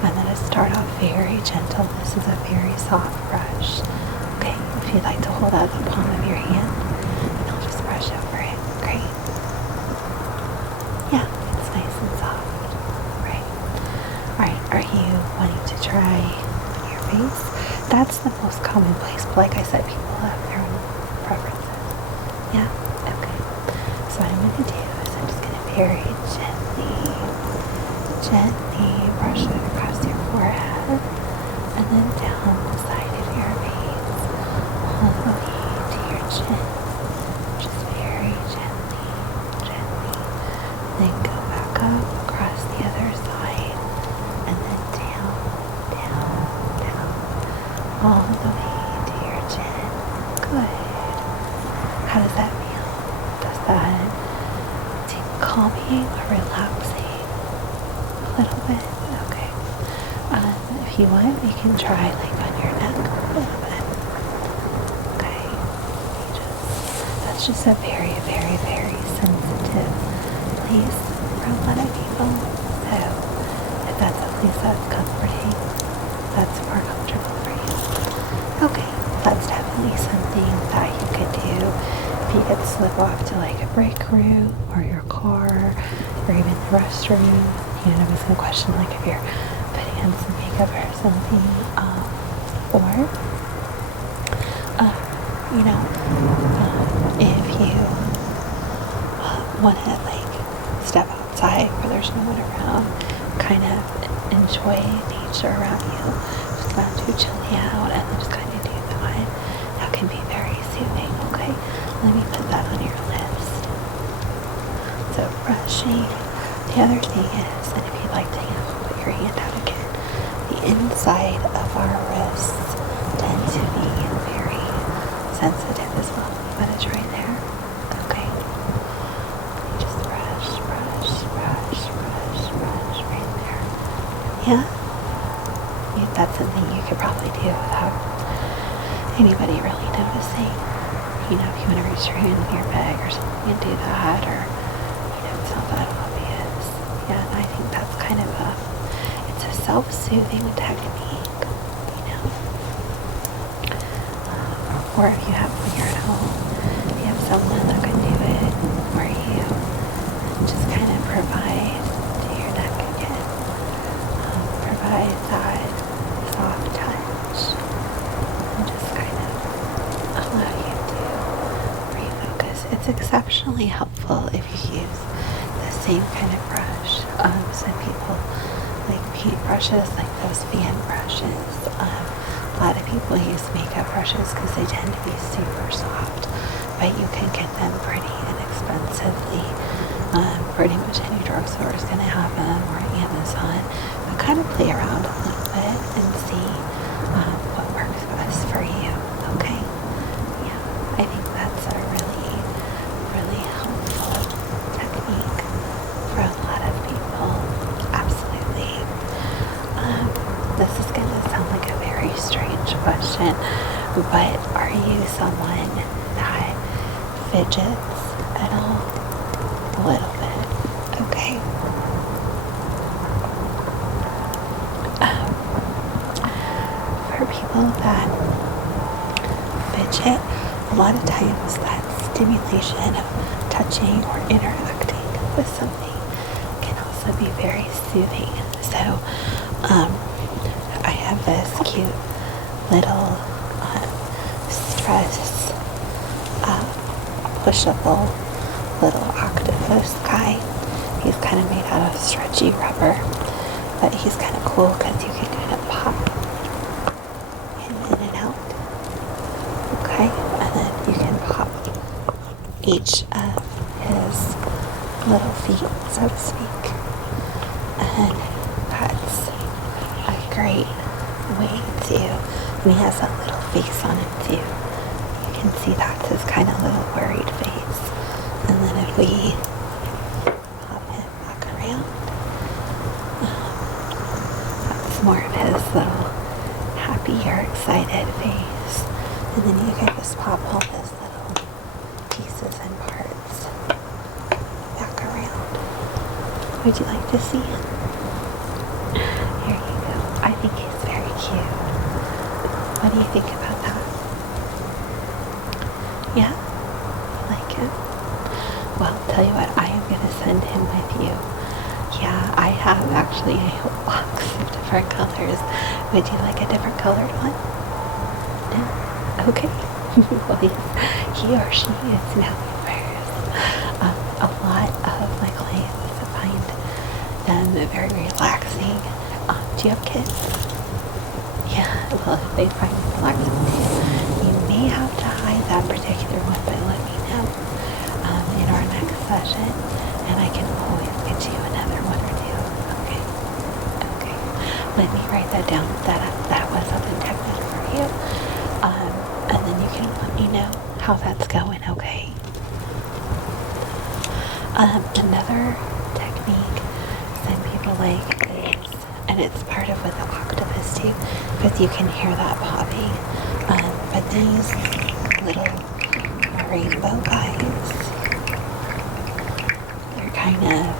I'm going to start off very gentle. This is a very soft brush. Okay, if you'd like to hold out the palm of your hand, and I'll just brush over it. Great. Yeah, it's nice and soft. Right. Alright, are you wanting to try on your face? That's the most common place, but like I said, people have their own preferences. Yeah? Okay. So what I'm going to do is I'm just going to very gently brush it across your forehead and then down the side of your face all the way to your chin. Just very gently. Then go back up across the other side and then if you want, you can try like on your neck a little bit. Okay. That's just a very, very, very sensitive place for a lot of people. So if that's a place that's comforting, that's more comfortable for you. Okay, that's definitely something that you could do. If you could slip off to like a break room or your car or even the restroom. You know, I was going to question like if you're putting on some makeup or something, or if you want to like step outside where there's no one around, kind of enjoy nature around you, just not too chilly out, and then just kind of do that. That can be very soothing. Okay, let me put that on your list. So brushing. The other thing is, and if you'd like to put your hand out again, the inside of our wrists tend to be very sensitive as well. You want to try there? Okay. Just brush, brush, brush, brush, brush right there. Yeah? That's something you could probably do without anybody really noticing. You know, if you want to reach your hand in your bag or something and do that, or, it's not that obvious. Yeah, and I think that's kind of it's a self-soothing technique, or if you have, when you're at home, if you have someone that can do it for you, just kind of provide to your neck again, provide that soft touch, and just kind of allow you to refocus. It's exceptionally helpful if you use the same kind of brush. Some people like paint brushes, like those fan brushes. A lot of people use makeup brushes because they tend to be super soft, but you can get them pretty inexpensively. Pretty much any drugstore is going to have them, or Amazon. But kind of play around a little bit and see what works best for you. Okay? Yeah, I think that's a really, really helpful technique for a lot of people. Absolutely. This is going to sound like a very strange question, but are you someone that fidgets at all? A little bit. Okay. For people that fidget, a lot of times that stimulation of touching or interacting with something can also be very soothing. So, I have this cute little stress pushable little octopus guy. He's kind of made out of stretchy rubber, but he's kind of cool because you can kind of pop him in and out. Okay, and then you can pop each of his little feet, so to speak, and that's a great way to, and he has a little face on him too. You can see that's his kind of little worried face. And then if we pop him back around, that's more of his little happy or excited face. And then you can just pop all his little pieces and parts back around. Would you like to see him? Here you go. I think he's very cute. What do you think about that? Yeah? You like him? Well, I'll tell you what, I am going to send him with you. Yeah, I have actually a whole box of different colors. Would you like a different colored one? No? Okay. Well, he or she is now yours. A lot of my clients find them very relaxing. Do you have kids? Yeah, well, if they find it relaxing too, you may have to hide that particular one, but let me know in our next session, and I can always get you another one or two. Okay? Okay. Let me write that down. That was something technical for you. And then you can let me know how that's going, okay? Another technique some people like is, and and it's part of what the octopus do, because you can hear that popping. But these little rainbow guys, they're kind of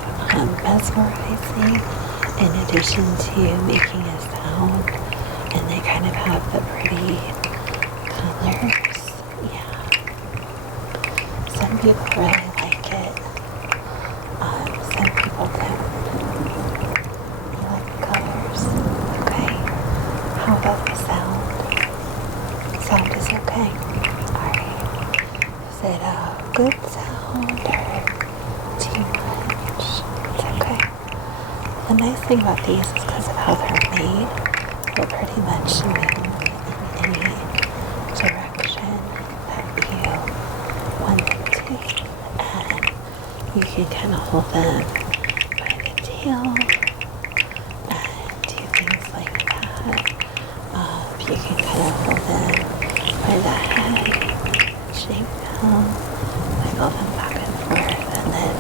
mesmerizing in addition to making a sound, and they kind of have the pretty colors. Yeah. Some people really like it. Some people don't. You like the colors? Okay. How about the sound? Sound is okay. Alright. Is it a good sound or too much? It's okay. The nice thing about these is because of how they're made, they'll pretty much move in any direction that you want them to. And you can kind of hold them by the tail and do things like that. You can kind of hold them by the head, shake them, wiggle them back and forth, and then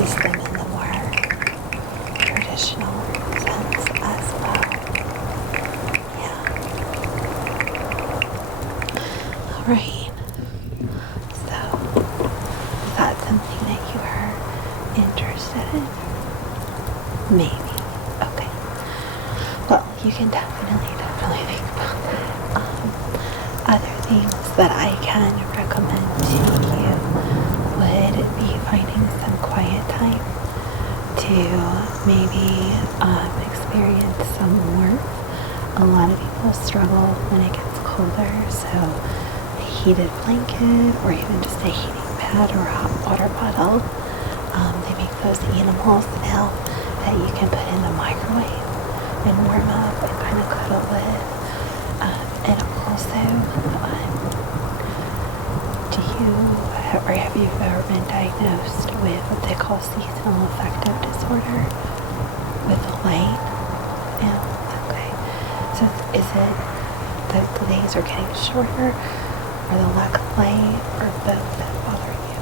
use them in the more traditional sense as well. Yeah. Alright. So, is that something that you are interested in? Maybe. Okay. Well, you can definitely think about that. Other things that I can recommend to you would be finding some quiet time to maybe experience some warmth. A lot of people struggle when it gets colder, so a heated blanket or even just a heating pad or a hot water bottle. They make those animals now that you can put in the microwave and warm up and kind of cuddle with. And also, have you ever been diagnosed with what they call seasonal affective disorder with the light? No? Okay. So is it the days are getting shorter, or the lack of light, or both that bother you?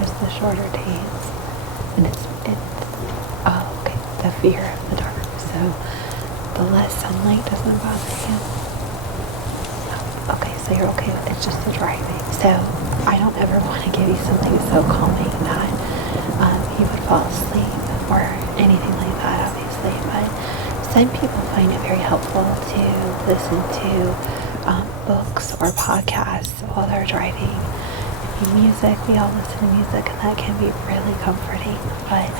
Just the shorter days, and it's okay, the fear of the dark. So the less sunlight doesn't bother you. Okay, so you're okay with it's just the driving. So I don't ever want to give you something so calming that you would fall asleep or anything like that, obviously. But some people find it very helpful to listen to books or podcasts while they're driving. Music, we all listen to music, and that can be really comforting. But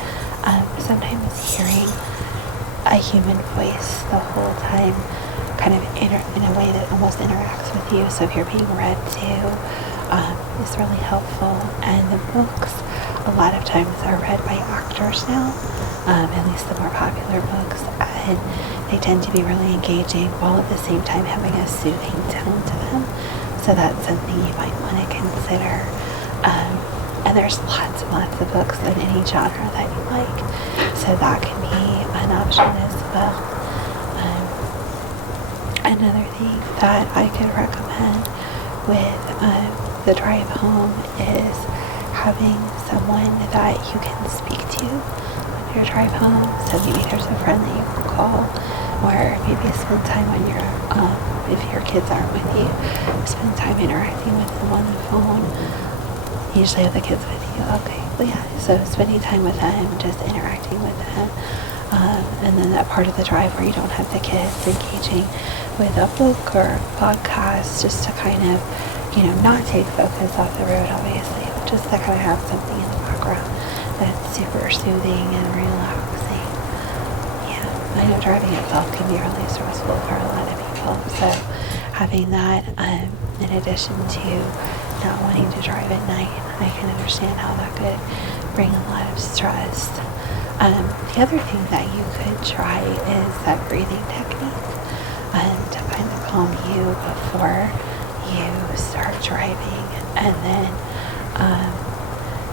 sometimes hearing a human voice the whole time kind of in a way that almost interacts with you. So if you're being read to, is really helpful. And the books, a lot of times, are read by actors now, at least the more popular books, and they tend to be really engaging while at the same time having a soothing tone to them. So that's something you might want to consider. And there's lots and lots of books in any genre that you like, so that can be an option as well. Another thing that I could recommend with the drive home is having someone that you can speak to on your drive home. So maybe there's a friend that you can call, or maybe spend time on your, if your kids aren't with you, spend time interacting with them on the phone. Usually have the kids with you. Okay, well, yeah, so spending time with them, just interacting with them. And then that part of the drive where you don't have the kids, engaging with a book or a podcast, just to kind of, not take focus off the road, obviously, but just to kind of have something in the background that's super soothing and relaxing. Yeah, I know driving itself can be really stressful for a lot of people, so having that, in addition to not wanting to drive at night, I can understand how that could bring a lot of stress. The other thing that you could try is that breathing technique to kind of calm you before you start driving. And then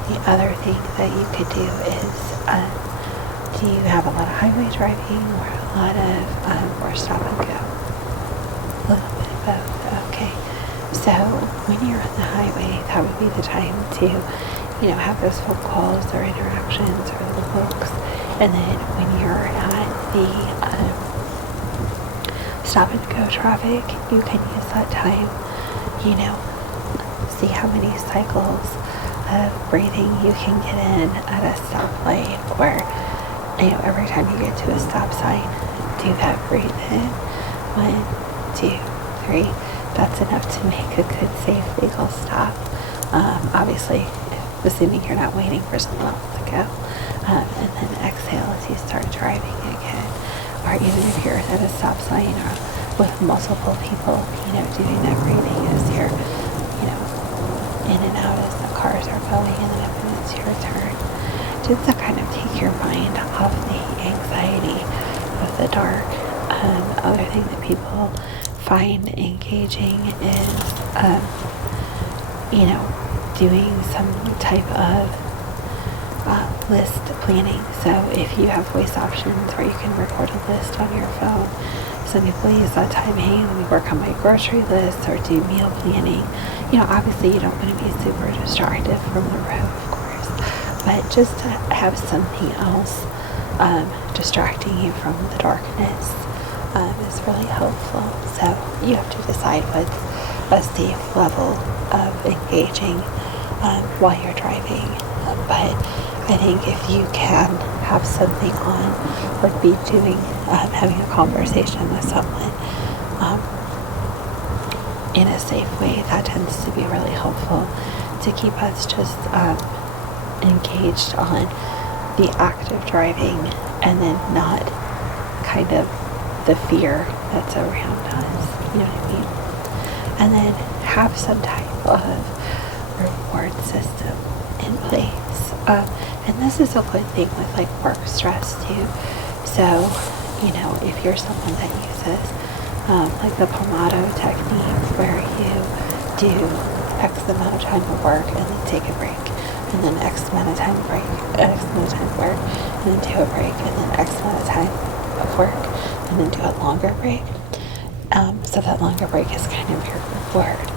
the other thing that you could do is, do you have a lot of highway driving or a lot of or stop and go? A little bit of both. Okay. So when you're on the highway, that would be the time to have those phone calls or interactions or the books. And then when you're at the stop and go traffic, you can use that time, you know, see how many cycles of breathing you can get in at a stoplight, or, you know, every time you get to a stop sign, do that breathe in. 1, 2, 3. That's enough to make a good, safe, legal stop. Obviously, assuming you're not waiting for someone else to go. And then exhale as you start driving again. Or even if you're at a stop sign or with multiple people, you know, doing that breathing as you're, you know, in and out as the cars are going, and then when it's your turn. Just to kind of take your mind off the anxiety of the dark. Other thing that people find engaging is, you know, doing some type of list planning. So if you have voice options where you can record a list on your phone, some people use that time, hey, let me work on my grocery list or do meal planning. You know, obviously you don't want to be super distracted from the road, of course, but just to have something else distracting you from the darkness is really helpful. So you have to decide what's a safe level of engaging while you're driving. But I think if you can have something on, would be doing, having a conversation with someone in a safe way, that tends to be really helpful to keep us just engaged on the act of driving, and then not kind of the fear that's around us, you know what I mean? And then have some type of reward system in place. And this is a good thing with like work stress too. So, you know, if you're someone that uses like the Pomodoro technique, where you do X amount of time of work and then take a break, and then X amount of time break, X amount of time work, and then do a break, and then X amount of time of work, and then do a longer break. So that longer break is kind of your reward.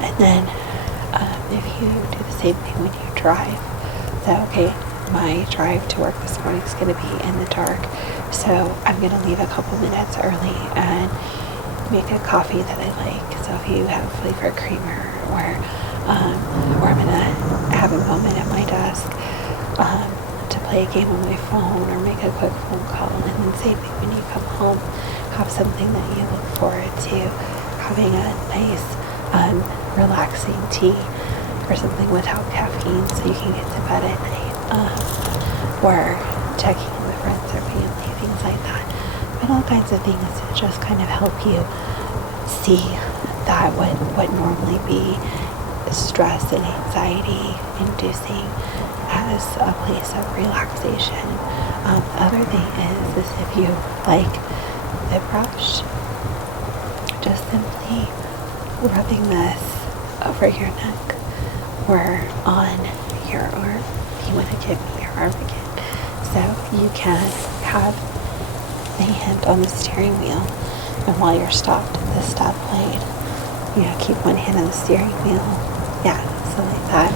And then if you do the same thing when you drive, so okay, my drive to work this morning is going to be in the dark, so I'm going to leave a couple minutes early and make a coffee that I like. So if you have flavored creamer, or I'm going to have a moment at my desk to play a game on my phone or make a quick phone call. And then same thing when you come home, have something that you look forward to, having a nice relaxing tea or something without caffeine so you can get to bed at night, or checking in with friends or family, things like that. But all kinds of things to just kind of help you see that what normally be stress and anxiety inducing as a place of relaxation. The other thing is if you like the brush, just simply rubbing this over your neck or on your arm. If you want to give me your arm again, so you can have a hand on the steering wheel, and while you're stopped at the stoplight, you know, keep one hand on the steering wheel, yeah, so like that,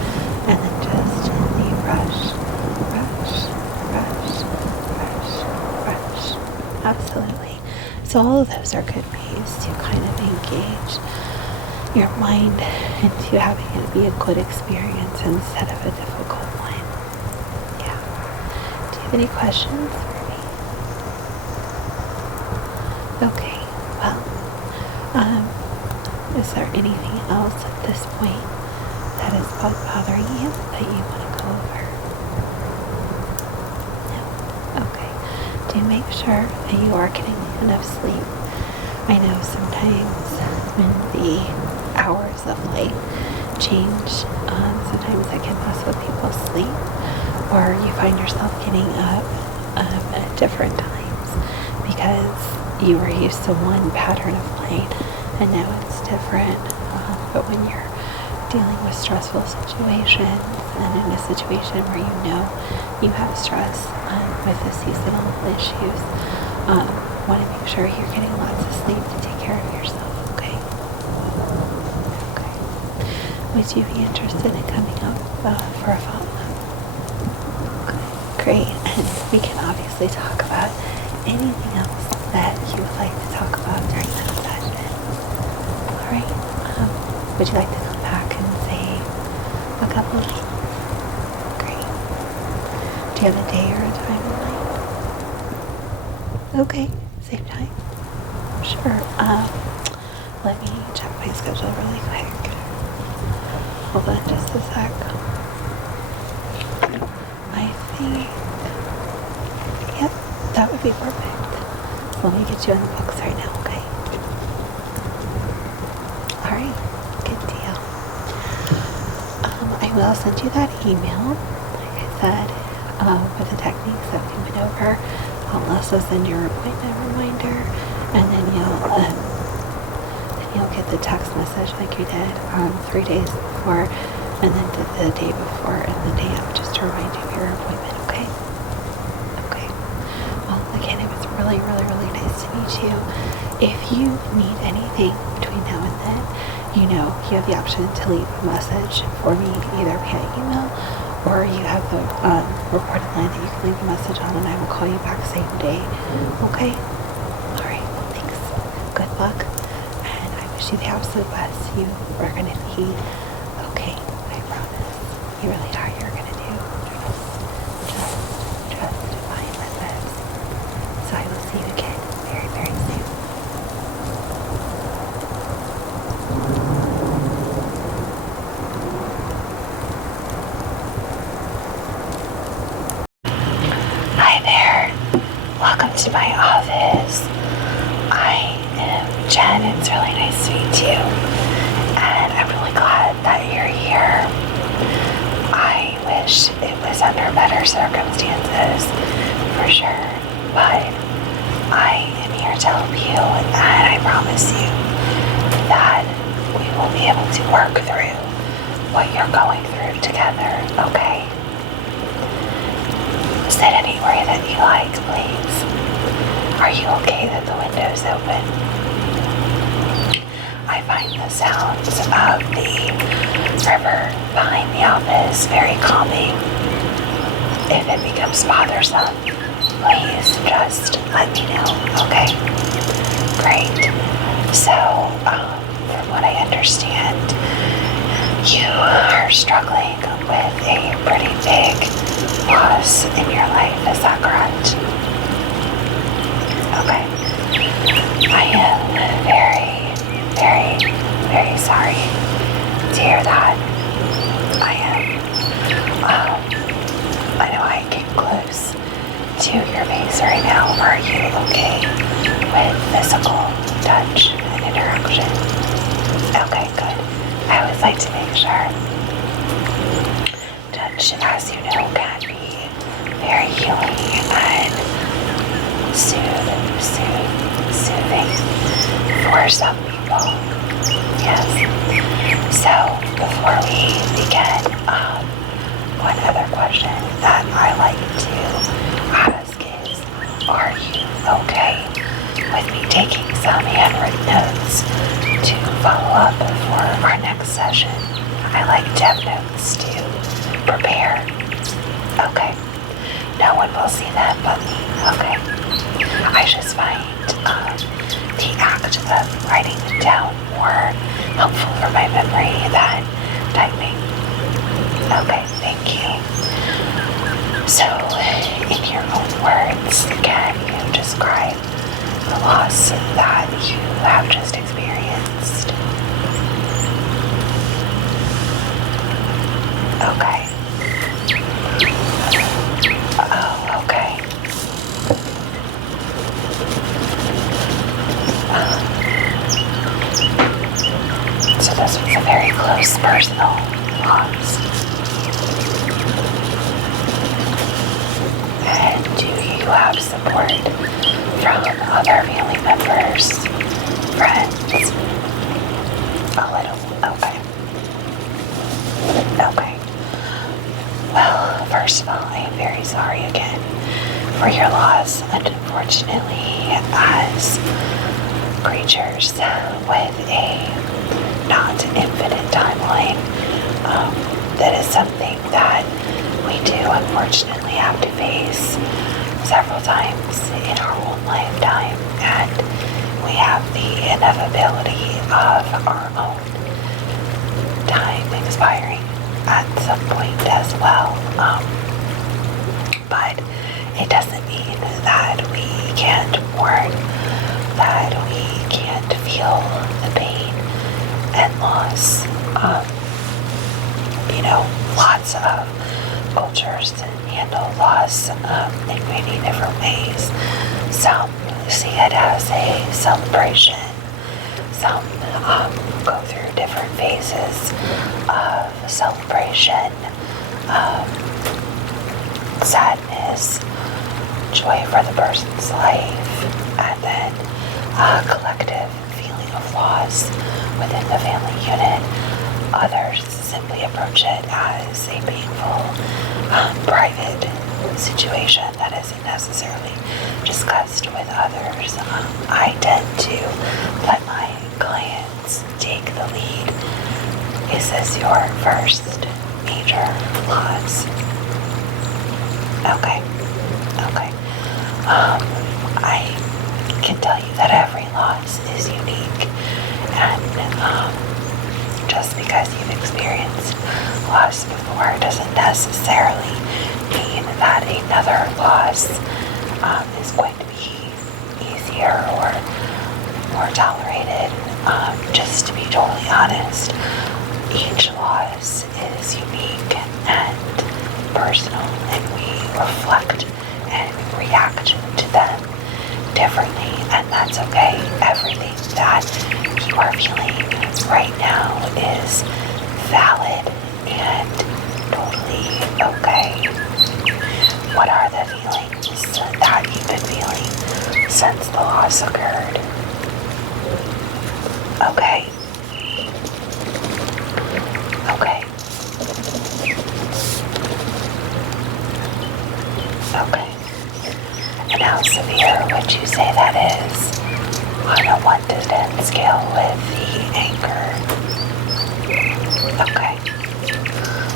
and then just gently brush, brush, brush, brush, brush. Absolutely. So all of those are good ways to kind of engage your mind into having it be a good experience instead of a difficult one. Yeah. Do you have any questions for me? Okay. Well, is there anything else at this point that is bothering you that you want to go over? No? Okay. Do make sure that you are getting enough sleep. I know sometimes when the hours of light change, sometimes it can mess with people's sleep, or you find yourself getting up at different times because you were used to one pattern of light and now it's different. But when you're dealing with stressful situations and in a situation where you know you have stress with the seasonal issues, want to make sure you're getting lots of sleep to take care of yourself, okay? Okay. Would you be interested in coming up for a follow-up? Okay, great. And we can obviously talk about anything else that you would like to talk about right. Would you like to come back in, say, a couple weeks? Great. Do you have a day or a time in mind? Okay, same time. Sure. Let me check my schedule really quick. Hold on just a sec. I think, yep, that would be perfect. So let me get you in the books right now, okay? Alright, good deal. I will send you that email, like I said, with the techniques that we went over. I'll also send your appointment reminder, and then you'll get the text message like you did 3 days before, and then the day before and the day of, just to remind you of your appointment, okay? Okay. Well, again, it was really, really, really nice to meet you. If you need anything between now and then, you have the option to leave a message for me either via email, or you have the recorded line that you can leave a message on, and I will call you back same day. Okay? All right. Thanks. Good luck, and I wish you the absolute best. You are going to be okay. I promise. You really are. You're going to do just fine with this. So I will see you again very, very soon. Hi there. Welcome to my office. I am Jen. It's really nice to meet you. And I'm really glad that you're here. I wish it was under better circumstances, for sure. But I am here to help you, and I promise you that we will be able to work through what you're going through together, okay? Sit anywhere that you like, please. Are you okay that the window's open? I find the sounds of the river behind the office very calming. If it becomes bothersome, please just let me know, okay? Great. So, from what I understand, you are struggling with a pretty big loss in your life, is that correct? Okay. I am very, very, very sorry to hear that. I know I get close to your face right now. Are you okay with physical touch and interaction? Okay, good. I always like to make sure. Touch, as you know, can be very healing and soothing for some people. Yes. So, before we begin, one other question that I like to ask is, are you okay with me taking some handwritten notes to follow up for our next session? I like to have notes to prepare. Okay. No one will see that but me. Okay. I just find the act of writing them down more helpful for my memory than typing. Okay, thank you. So, in your own words, can you describe the loss that you have just experienced? Okay. Oh, okay. So this was a very close personal loss. And do you have support from other family members, friends? A little. Okay. Okay. Well, first of all, I am very sorry again for your loss. And unfortunately, as creatures with a not infinite timeline, that is something that we do unfortunately have to face several times in our own lifetime, and we have the inevitability of our own time expiring at some point as well. But it doesn't mean that we can't mourn, that we can't feel the pain and loss. Lots of cultures handle loss in many different ways. Some see it as a celebration. Some go through different phases of celebration, sadness, joy for the person's life, and then a collective feeling of loss within the family unit. Others simply approach it as a painful, private situation that isn't necessarily discussed with others. I tend to let my clients take the lead. Is this your first major loss? Okay. I can tell you that every loss is unique, and just because you've experienced loss before doesn't necessarily mean that another loss is going to be easier or more tolerated. Just to be totally honest, each loss is unique and personal, and we reflect and react to them differently, and that's okay. Everything that you are feeling right now is valid and totally okay. What are the feelings that you've been feeling since the loss occurred? Okay. And how severe would you say that is on a 1 to 10 scale with the anger? Okay.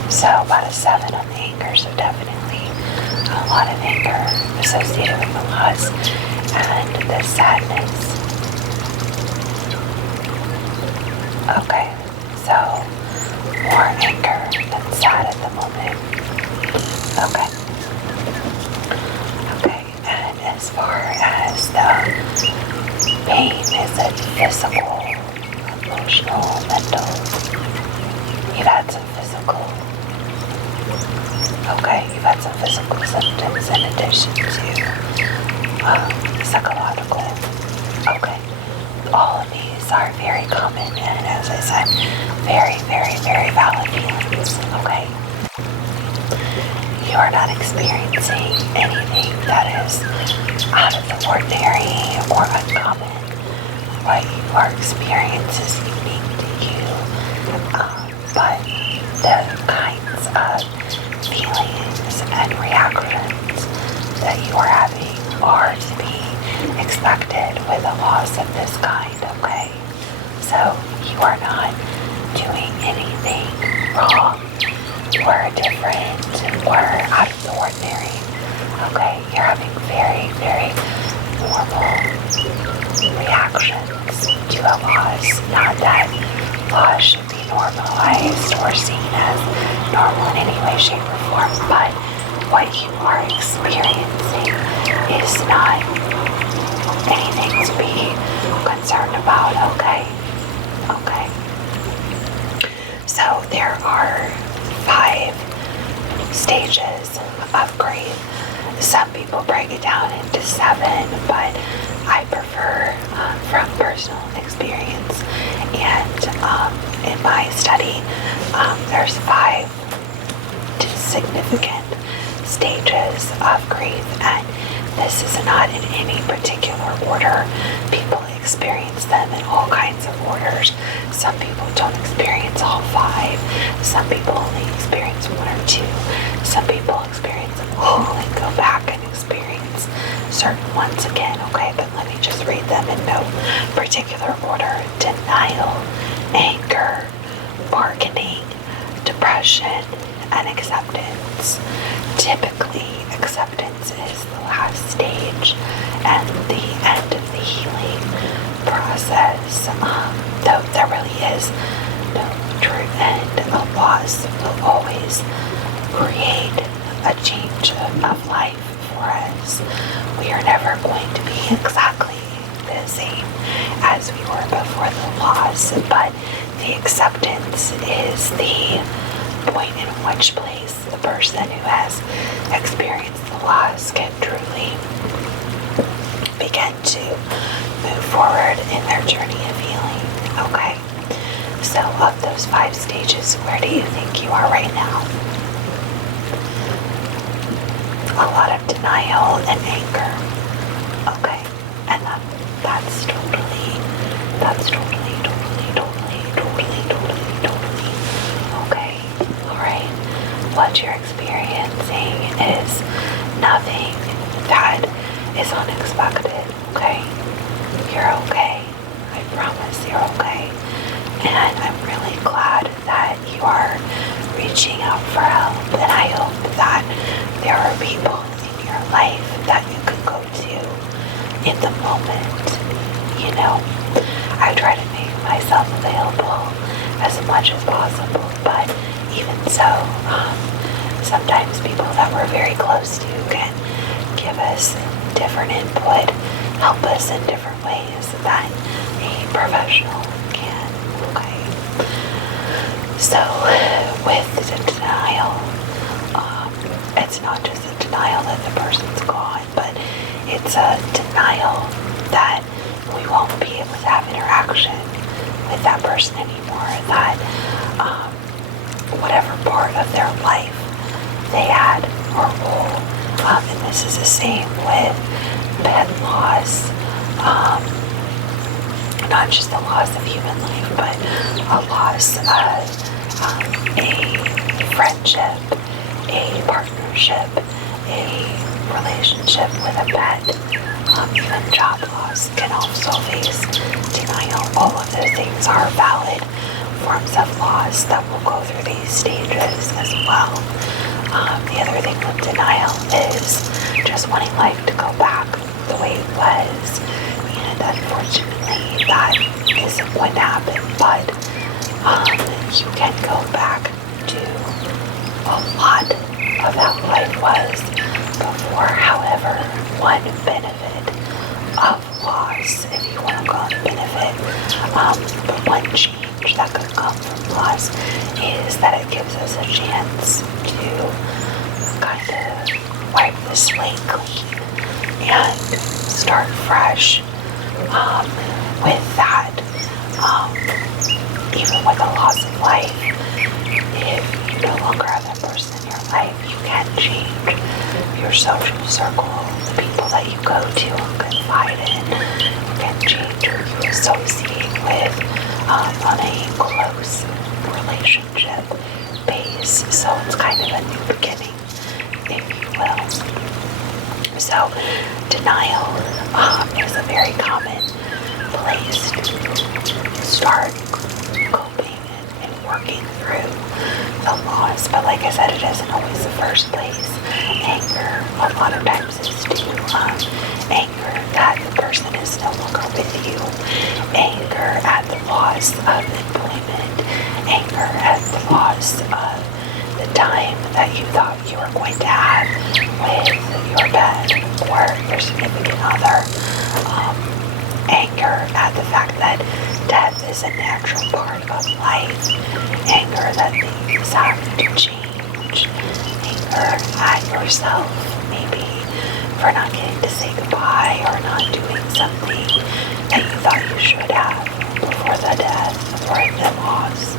So about a 7 on the anger, so definitely a lot of anger associated with the loss and the sadness. Okay, so more anger than sad at the moment. Okay, and as far as the pain, is it physical, emotional, mental? You've had some physical. Okay, you've had some physical symptoms in addition to psychological. Okay, all of these are very common and, as I said, very, very, very valid feelings. Okay, you are not experiencing anything that is out of the ordinary or uncommon. What you are experiencing is unique to you, but the kinds of feelings and reactions that you are having are to be expected with a loss of this kind, okay? So you are not doing anything wrong or different or out of the ordinary, okay? You're having very, very normal reactions to a loss. Not that loss should be normalized or seen as normal in any way, shape, or form, but what you are experiencing is not anything to be concerned about, okay? Okay. So there are 5 stages of grief. Some people break it down into 7, but I prefer from personal experience. And in my study, there's 5 significant stages of grief, and this is not in any particular order. People experience them in all kinds of orders. Some people don't experience all 5. Some people only experience 1 or 2. Some people experience them all and go back and experience certain ones again, okay? But let me just read them in no particular order. Denial, anger, bargaining, depression, and acceptance. Typically, acceptance is the last stage and the end of the healing though there really is no true end, a loss will always create a change of life for us. We are never going to be exactly the same as we were before the loss, but the acceptance is the point in which place the person who has experienced the loss can truly begin to move forward in their journey of healing. Okay, so of those 5 stages, where do you think you are right now? A lot of denial and anger. Okay, and that's totally okay. Alright, what you're experiencing is nothing that is unexpected, okay? You're okay. I promise you're okay. And I'm really glad that you are reaching out for help, and I hope that there are people in your life that you can go to in the moment. You know, I try to make myself available as much as possible, but even so, sometimes people that we're very close to can give us different input, help us in different ways than a professional can. Okay, so with the denial, it's not just a denial that the person's gone, but it's a denial that we won't be able to have interaction with that person anymore, that whatever part of their life they had or role, and this is the same with pet loss, not just the loss of human life, but a loss of a friendship, a partnership, a relationship with a pet, even job loss can also face denial. All of those things are valid forms of loss that will go through these stages as well. The other thing with denial is just wanting life to go back the way it was, and unfortunately that isn't going to happen, but you can go back to a lot of how life was before. However, one benefit of loss, if you want to call it a benefit, but one change that could come from loss is that it gives us a chance to kind of wipe the slate clean and start fresh. With that, even with a loss of life, if you no longer have that person in your life, you can change your social circle, the people that you go to and confide in. You can change who you associate with on a close relationship base. So it's kind of a new beginning, if you will. So denial is a very common place to start coping and working through the loss, but like I said, it isn't always the first place. Anger, a lot of times, is due anger that the person is no longer with you, anger at the loss of employment, anger at the loss of the time that you thought you were going to have with your pet or your significant other, anger at the fact that death is a natural part of life, anger that things have to change, anger at yourself maybe for not getting to say goodbye or not doing something that you thought you should have before the death or the loss.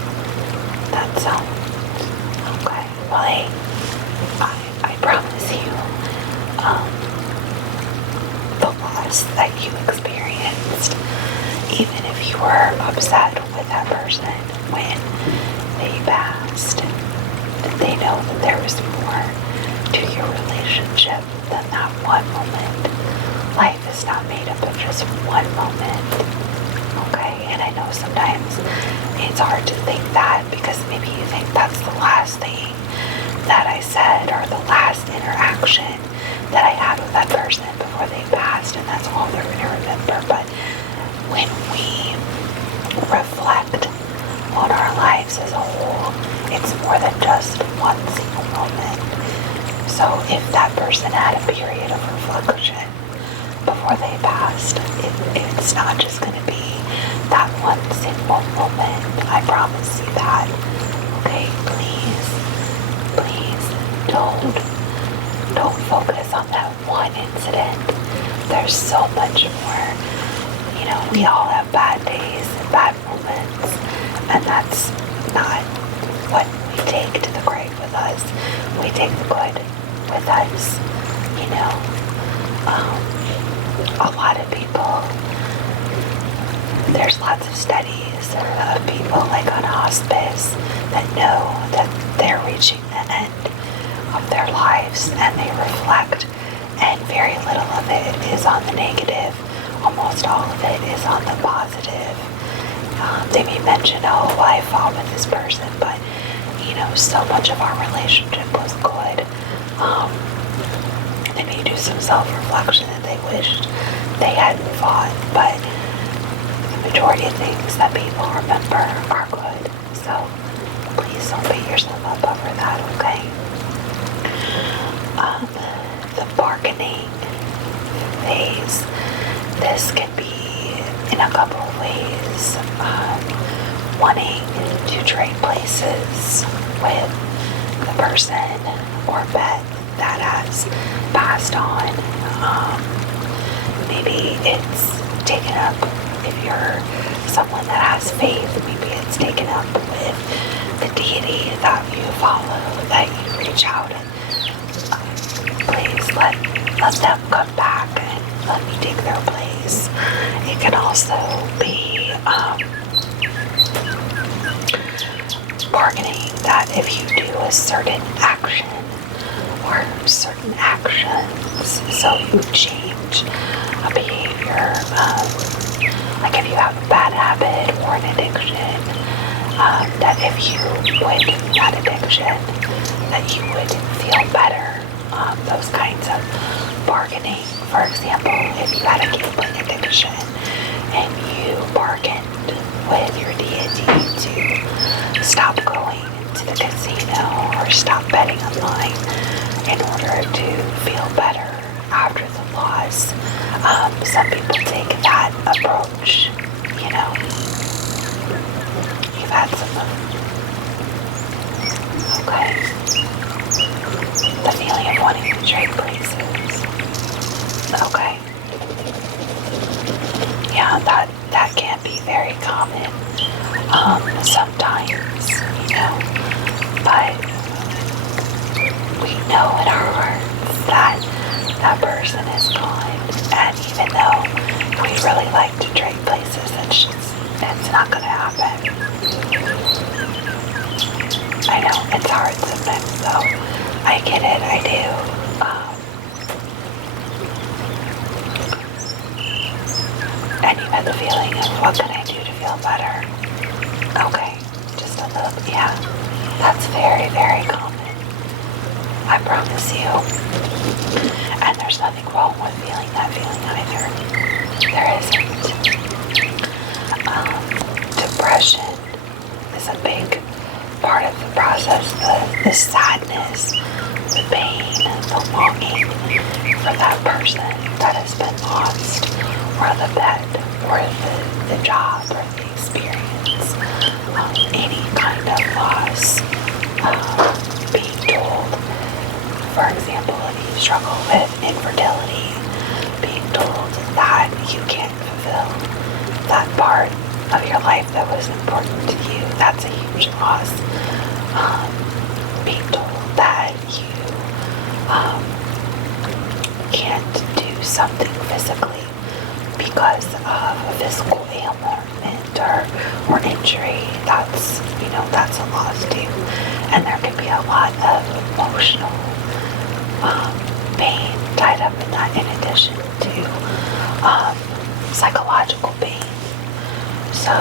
That sounds okay. Well, I promise you, the loss that you experienced, even if you were upset with that person when they passed, they know that there was more to your relationship than that one moment. Life is not made up of just one moment. Okay, and I know sometimes it's hard to think that because maybe you think that's the last thing that I said or the last interaction that I had with that person before they passed, and that's all they're going to remember. But when we reflect on our lives as a whole. It's more than just one single moment. So if that person had a period of reflection before they passed, it's not just going to be that one single moment. I promise you that. Okay, please don't focus on that one incident. There's so much more. You know, we all have bad days and bad moments, and that's not what we take to the grave with us. We take the good with us. You know, a lot of people, there's lots of studies of people like on hospice that know that they're reaching the end of their lives, and they reflect, and very little of it is on the negative. Almost all of it is on the positive. They may mention, oh, I fought with this person, but you know, so much of our relationship was good. They may do some self-reflection that they wished they hadn't fought, but the majority of things that people remember are good. So please don't beat yourself up over that, okay? The bargaining phase. This can be in a couple of ways. Wanting to trade places with the person or pet that has passed on. Maybe it's taken up, if you're someone that has faith, maybe it's taken up with the deity that you follow, that you reach out and please let them come back and let me take their place. It can also be bargaining that if you do a certain action or certain actions, so you change a behavior, like if you have a bad habit or an addiction, that if you quit that addiction, that you would feel better. Those kinds of bargaining. For example, if you had a gambling addiction and you bargained with your deity to stop going to the casino or stop betting online in order to feel better after the loss. Some people take that approach, you know. You've had some of, okay. The feeling of wanting to trade places. Okay. Yeah, that can be very common. Sometimes, you know, but we know in our hearts that that person is gone, and even though we really like to trade places, it's not gonna happen. I know it's hard sometimes, though. I get it, I do. And you had the feeling of, what can I do to feel better? Okay, just a little, yeah. That's very, very common. I promise you. And there's nothing wrong with feeling that feeling either. There isn't. Depression is a big part of the process. The sadness, the pain, the longing for that person that has been lost, or the pet, or the job, or the experience, any kind of loss, being told, for example, if you struggle with infertility, being told that you can't fulfill that part of your life that was important to you, that's a huge loss. Being told that you can't do something physically because of a physical ailment or injury, that's a loss too. And there can be a lot of emotional pain tied up in that, in addition to psychological pain. So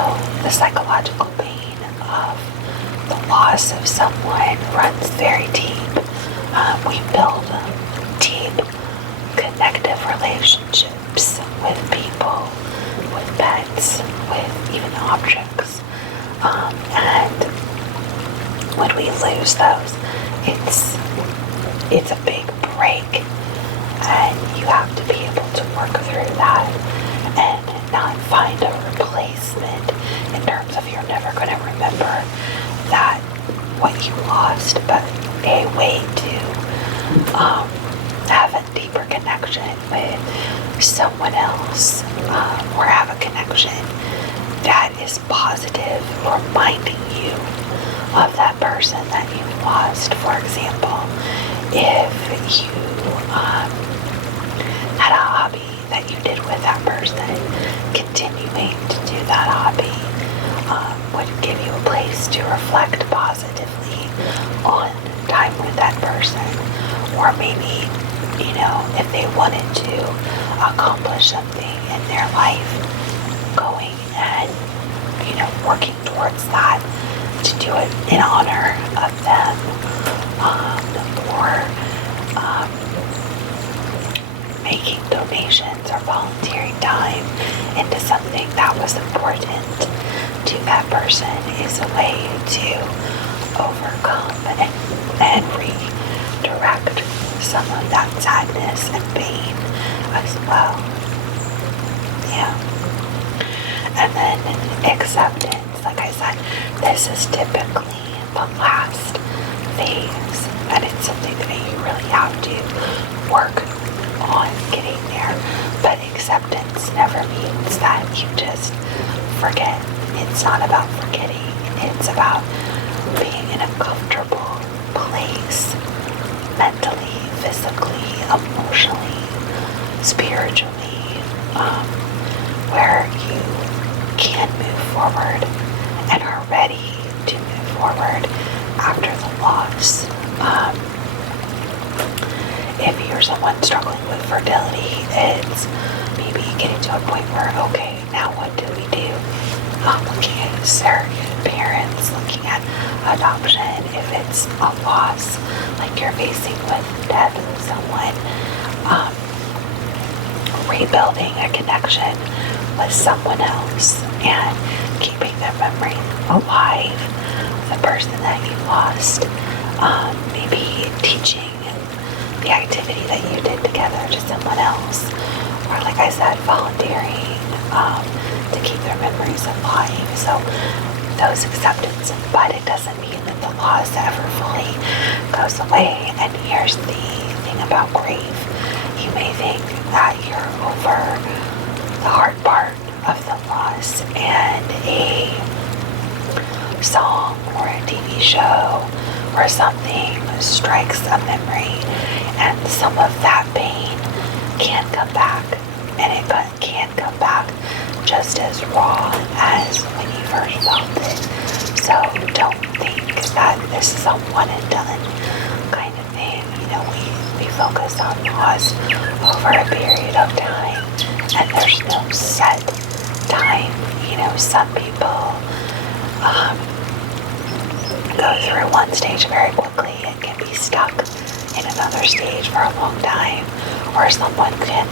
the psychological pain of the loss of someone runs very deep. We build deep connective relationships with people, with pets, with even objects lose those, it's a big break, and you have to be able to work through that and not find a replacement in terms of you're never going to remember that what you lost, but a way to have a deeper connection with someone else, or have a connection that is positive, reminding you of that person that you lost. For example, if you had a hobby that you did with that person, continuing to do that hobby would give you a place to reflect positively on time with that person. Or maybe, if they wanted to accomplish something in their life, going and, working towards that, to do it in honor of them, or making donations or volunteering time into something that was important to that person is a way to overcome and redirect some of that sadness and pain as well. Yeah. And then acceptance, like I said, this is typically the last phase, and it's something that you really have to work on getting there. But acceptance never means that you just forget. It's not about forgetting. It's about being in a comfortable place, mentally, physically, emotionally, spiritually, where you can move forward and are ready to move forward after the loss. If you're someone struggling with fertility, it's maybe getting to a point where, okay, now what do we do? Looking at surrogate parents, looking at adoption, if it's a loss, like you're facing with death of someone, rebuilding a connection with someone else and keeping their memory alive, the person that you lost, maybe teaching the activity that you did together to someone else, or like I said, volunteering to keep their memories alive. So those acceptance, but it doesn't mean that the loss ever fully goes away. And here's the thing about grief. You may think that you're over the hard part of the loss, and a song or a TV show or something strikes a memory, and some of that pain can come back, and it can come back just as raw as when you first felt it. So don't think that this is a one and done kind of thing. We focus on loss over a period of time, and there's no set time. Some people go through one stage very quickly and can be stuck in another stage for a long time, or someone can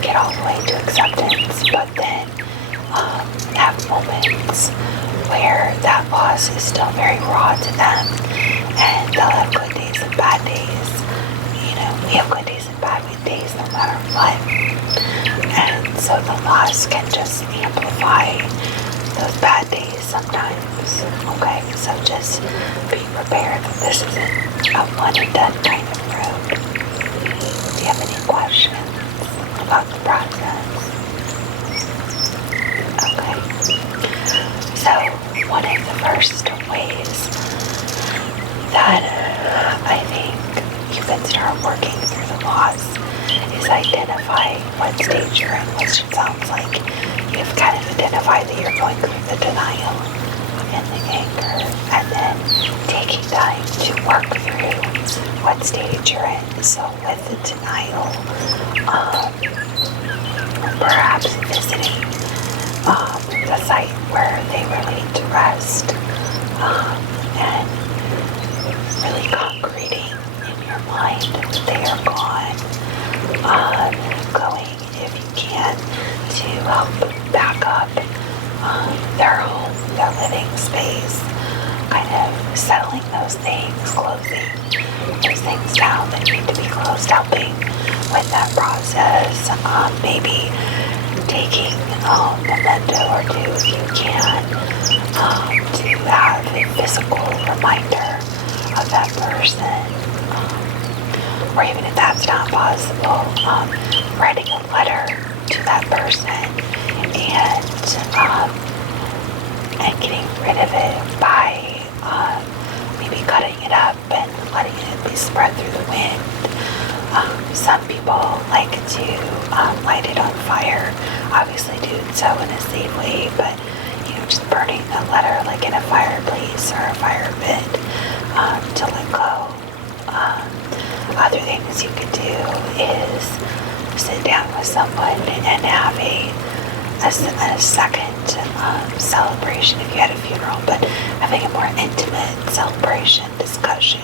get all the way to acceptance, but then have moments where that loss is still very raw to them, and they'll have good days and bad days. We have good days and bad days no matter what, and so the loss can just amplify those bad days sometimes. Okay, so just be prepared that this isn't a one and done kind of road. Do you have any questions about the process? Okay, so one of the first ways that I think you can start working through the loss is identify what stage you're in, which it sounds like you've kind of identified that you're going through the denial and the anger, and then taking time to work through what stage you're in. So with the denial, perhaps visiting the site where they were laid to rest, and really concreting in your mind that they are gone. Going, if you can, to help back up their home, their living space, kind of settling the those things, closing those things down that need to be closed, helping with that process. Maybe taking a memento or two if you can, to have a physical reminder of that person, or even if that's not possible, writing a letter to that person and getting rid of it by maybe cutting it up and letting it be spread through the wind. Some people like to light it on fire, obviously do so in a safe way, but just burning the letter like in a fireplace or a fire pit to let go. Other things you could do is sit down with someone and have a second celebration if you had a funeral, but having a more intimate celebration, discussion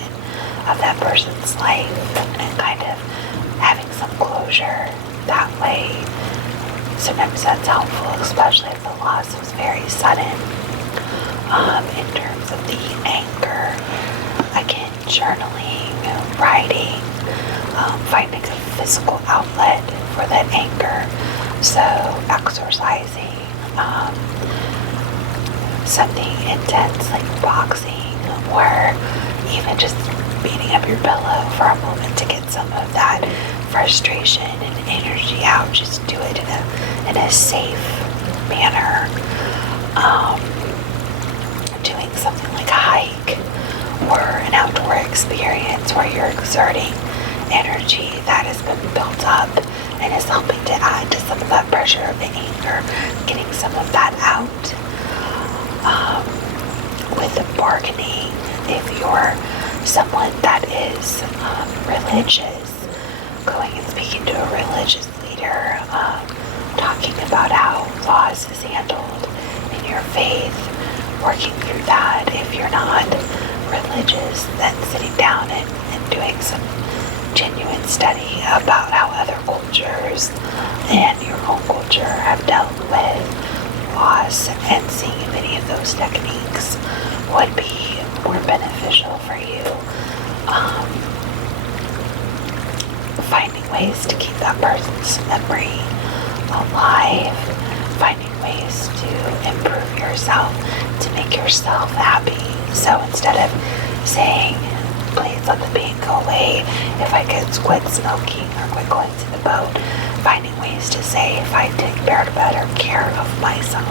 of that person's life and kind of having some closure that way. Sometimes that's helpful, especially if the loss was very sudden. In terms of the anger, again, journaling, writing, finding a physical outlet for that anger. So exercising, something intense like boxing, or even just beating up your pillow for a moment to get some of that frustration and energy out. Just do it in a safe manner. Doing something like a hike or an outdoor experience where you're exerting energy that has been built up and is helping to add to some of that pressure of the anger, getting some of that out. With the bargaining, if you're someone that is religious, going and speaking to a religious leader, talking about how loss is handled in your faith, working through that. If you're not religious, then sitting down and doing some genuine study about how other cultures and your own culture have dealt with loss, and seeing if any of those techniques would be more beneficial for you. Finding ways to keep that person's memory alive, finding ways to improve yourself, to make yourself happy. So instead of saying, please let the pain go away if I could quit smoking or quit going to the boat, finding ways to say, if I take better care of myself,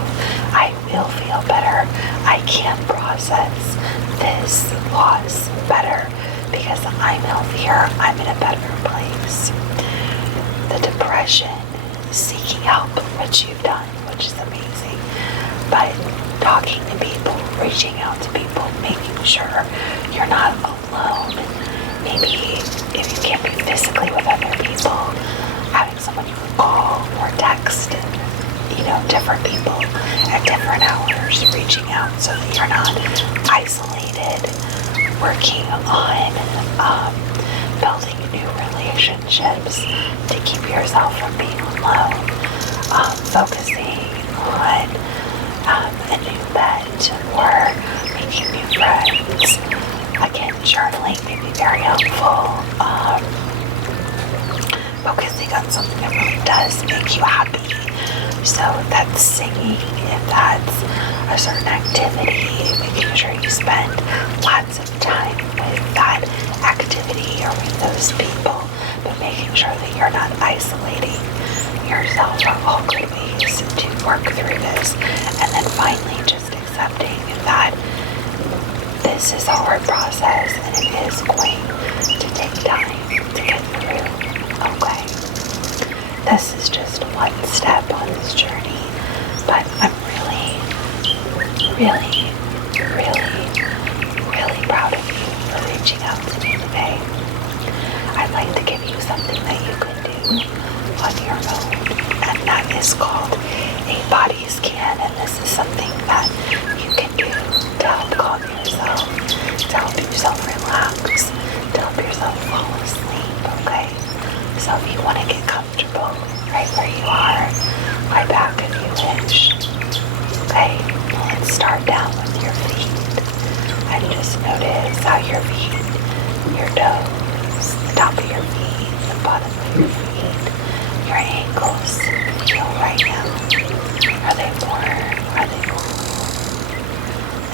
I will feel better. I can process this loss better because I'm healthier, I'm in a better place. The depression, seeking help, which you've done, which is amazing, but talking to people, reaching out to people, making sure you're not alone. Maybe if you can't be physically with other people, having someone you can call or text, different people at different hours, reaching out so that you're not isolated, working on building new relationships to keep yourself from being alone, focusing on a new pet or making new friends. Again, journaling may be very helpful. Focusing on something that really does make you happy. So if that's singing, if that's a certain activity, making sure you spend lots of time with that activity or with those people, but making sure that you're not isolating yourself are all good ways to work through this. And then finally, just accepting that this is a hard process and it is going to take time to get through. Okay. This is just one step on this journey, but I'm really, really, really, really proud of you for reaching out to me today. I'd like to give you something that you can do on your own, and that is called a body scan, and this is something that you can do to help calm yourself, to help yourself relax, to help yourself fall asleep, okay? So if you want to get comfortable right where you are, lie back if you wish. Okay, let's start down with your feet. And just notice how your feet, your toes, the top of your feet, the bottom of your feet, your ankles feel right now. Are they warm? Are they cool?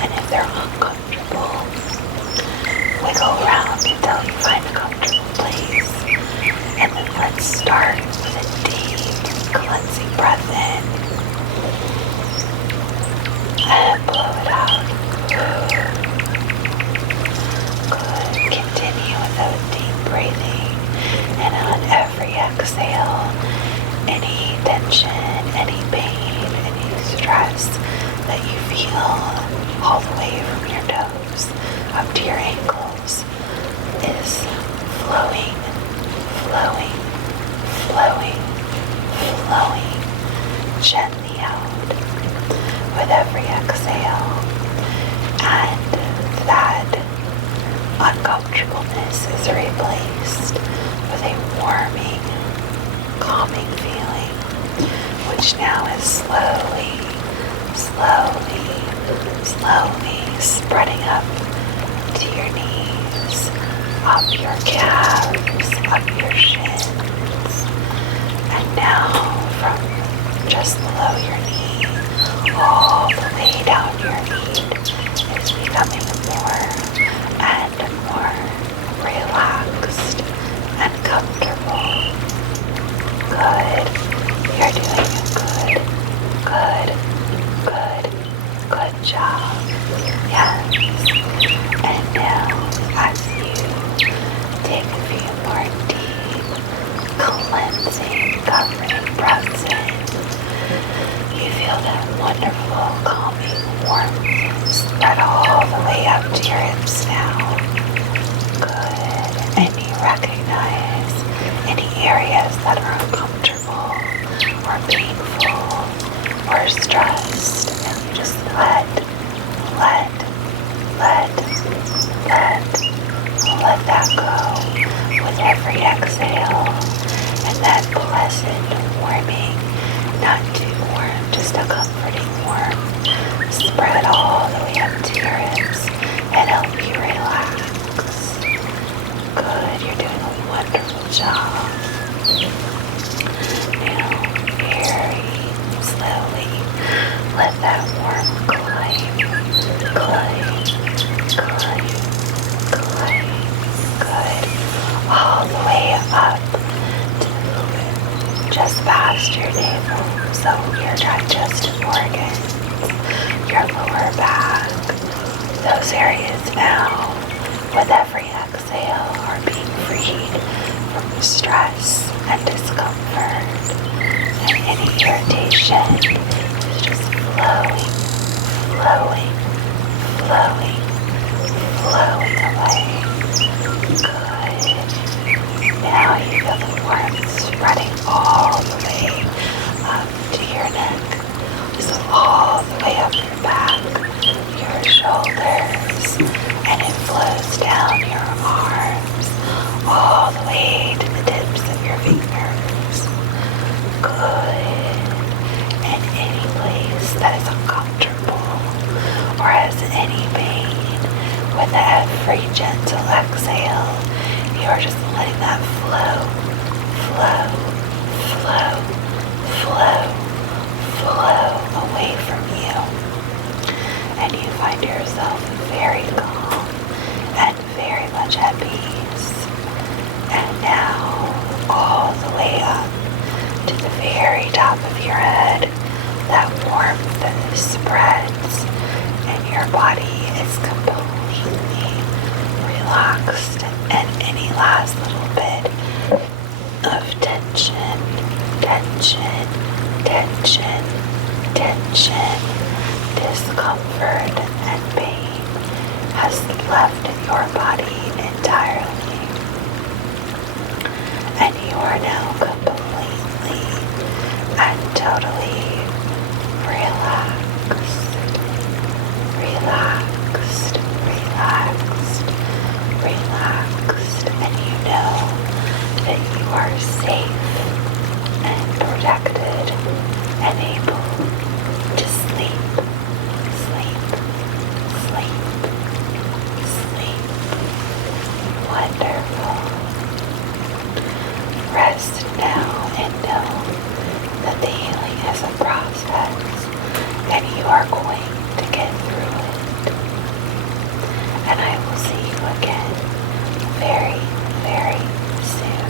And if they're uncomfortable, wiggle around until you find a comfortable place. And then let's start with a deep cleansing breath in. And blow it out. Good. Continue with those deep breathing. And on every exhale, any tension, any pain, any stress that you feel all the way from your toes up to your ankles is flowing, flowing, flowing, flowing gently out with every exhale. And that uncomfortableness is replaced with a warming, calming feeling, which now is slowly, slowly, slowly spreading up to your knees, up your calves, up your shins, and now from just below your knee, all the way down your feet is becoming more and more relaxed and comfortable. Good. You're doing a good job. Yes. And now, as you take a few more deep, cleansing, covering breaths in, you feel that wonderful, calming warmth spread all the way up to your hips now. Good. And you recognize any areas that are uncomfortable or painful or stressed, and you just let that go with every exhale. And that pleasant warming, not too warm, just a comforting warmth, spread all the way up to your hips and help you relax. Good, you're doing a wonderful job. Now, very slowly, let that warmth climb, good, all the way up to just past your navel, so your digestive organs, your lower back, those areas now, with every exhale, are being freed from stress and discomfort, and any irritation is just flowing away. Good. Now you feel the warmth spreading all the way up to your neck, so all the way up your back, your shoulders, and it flows down your arms, all the way to the tips of your fingers. Good. And any place that is uncomfortable or has any pain, with every gentle exhale, you are just letting that flow away from you. And you find yourself very calm and very much at peace. And now, all the way up to the very top of your head, that warmth spreads, and your body is completely relaxed, and any last little bit of tension, discomfort, and pain has left your body entirely, and you are now completely and totally relaxed, and you know that you are safe and protected and able to sleep see you again very, very soon.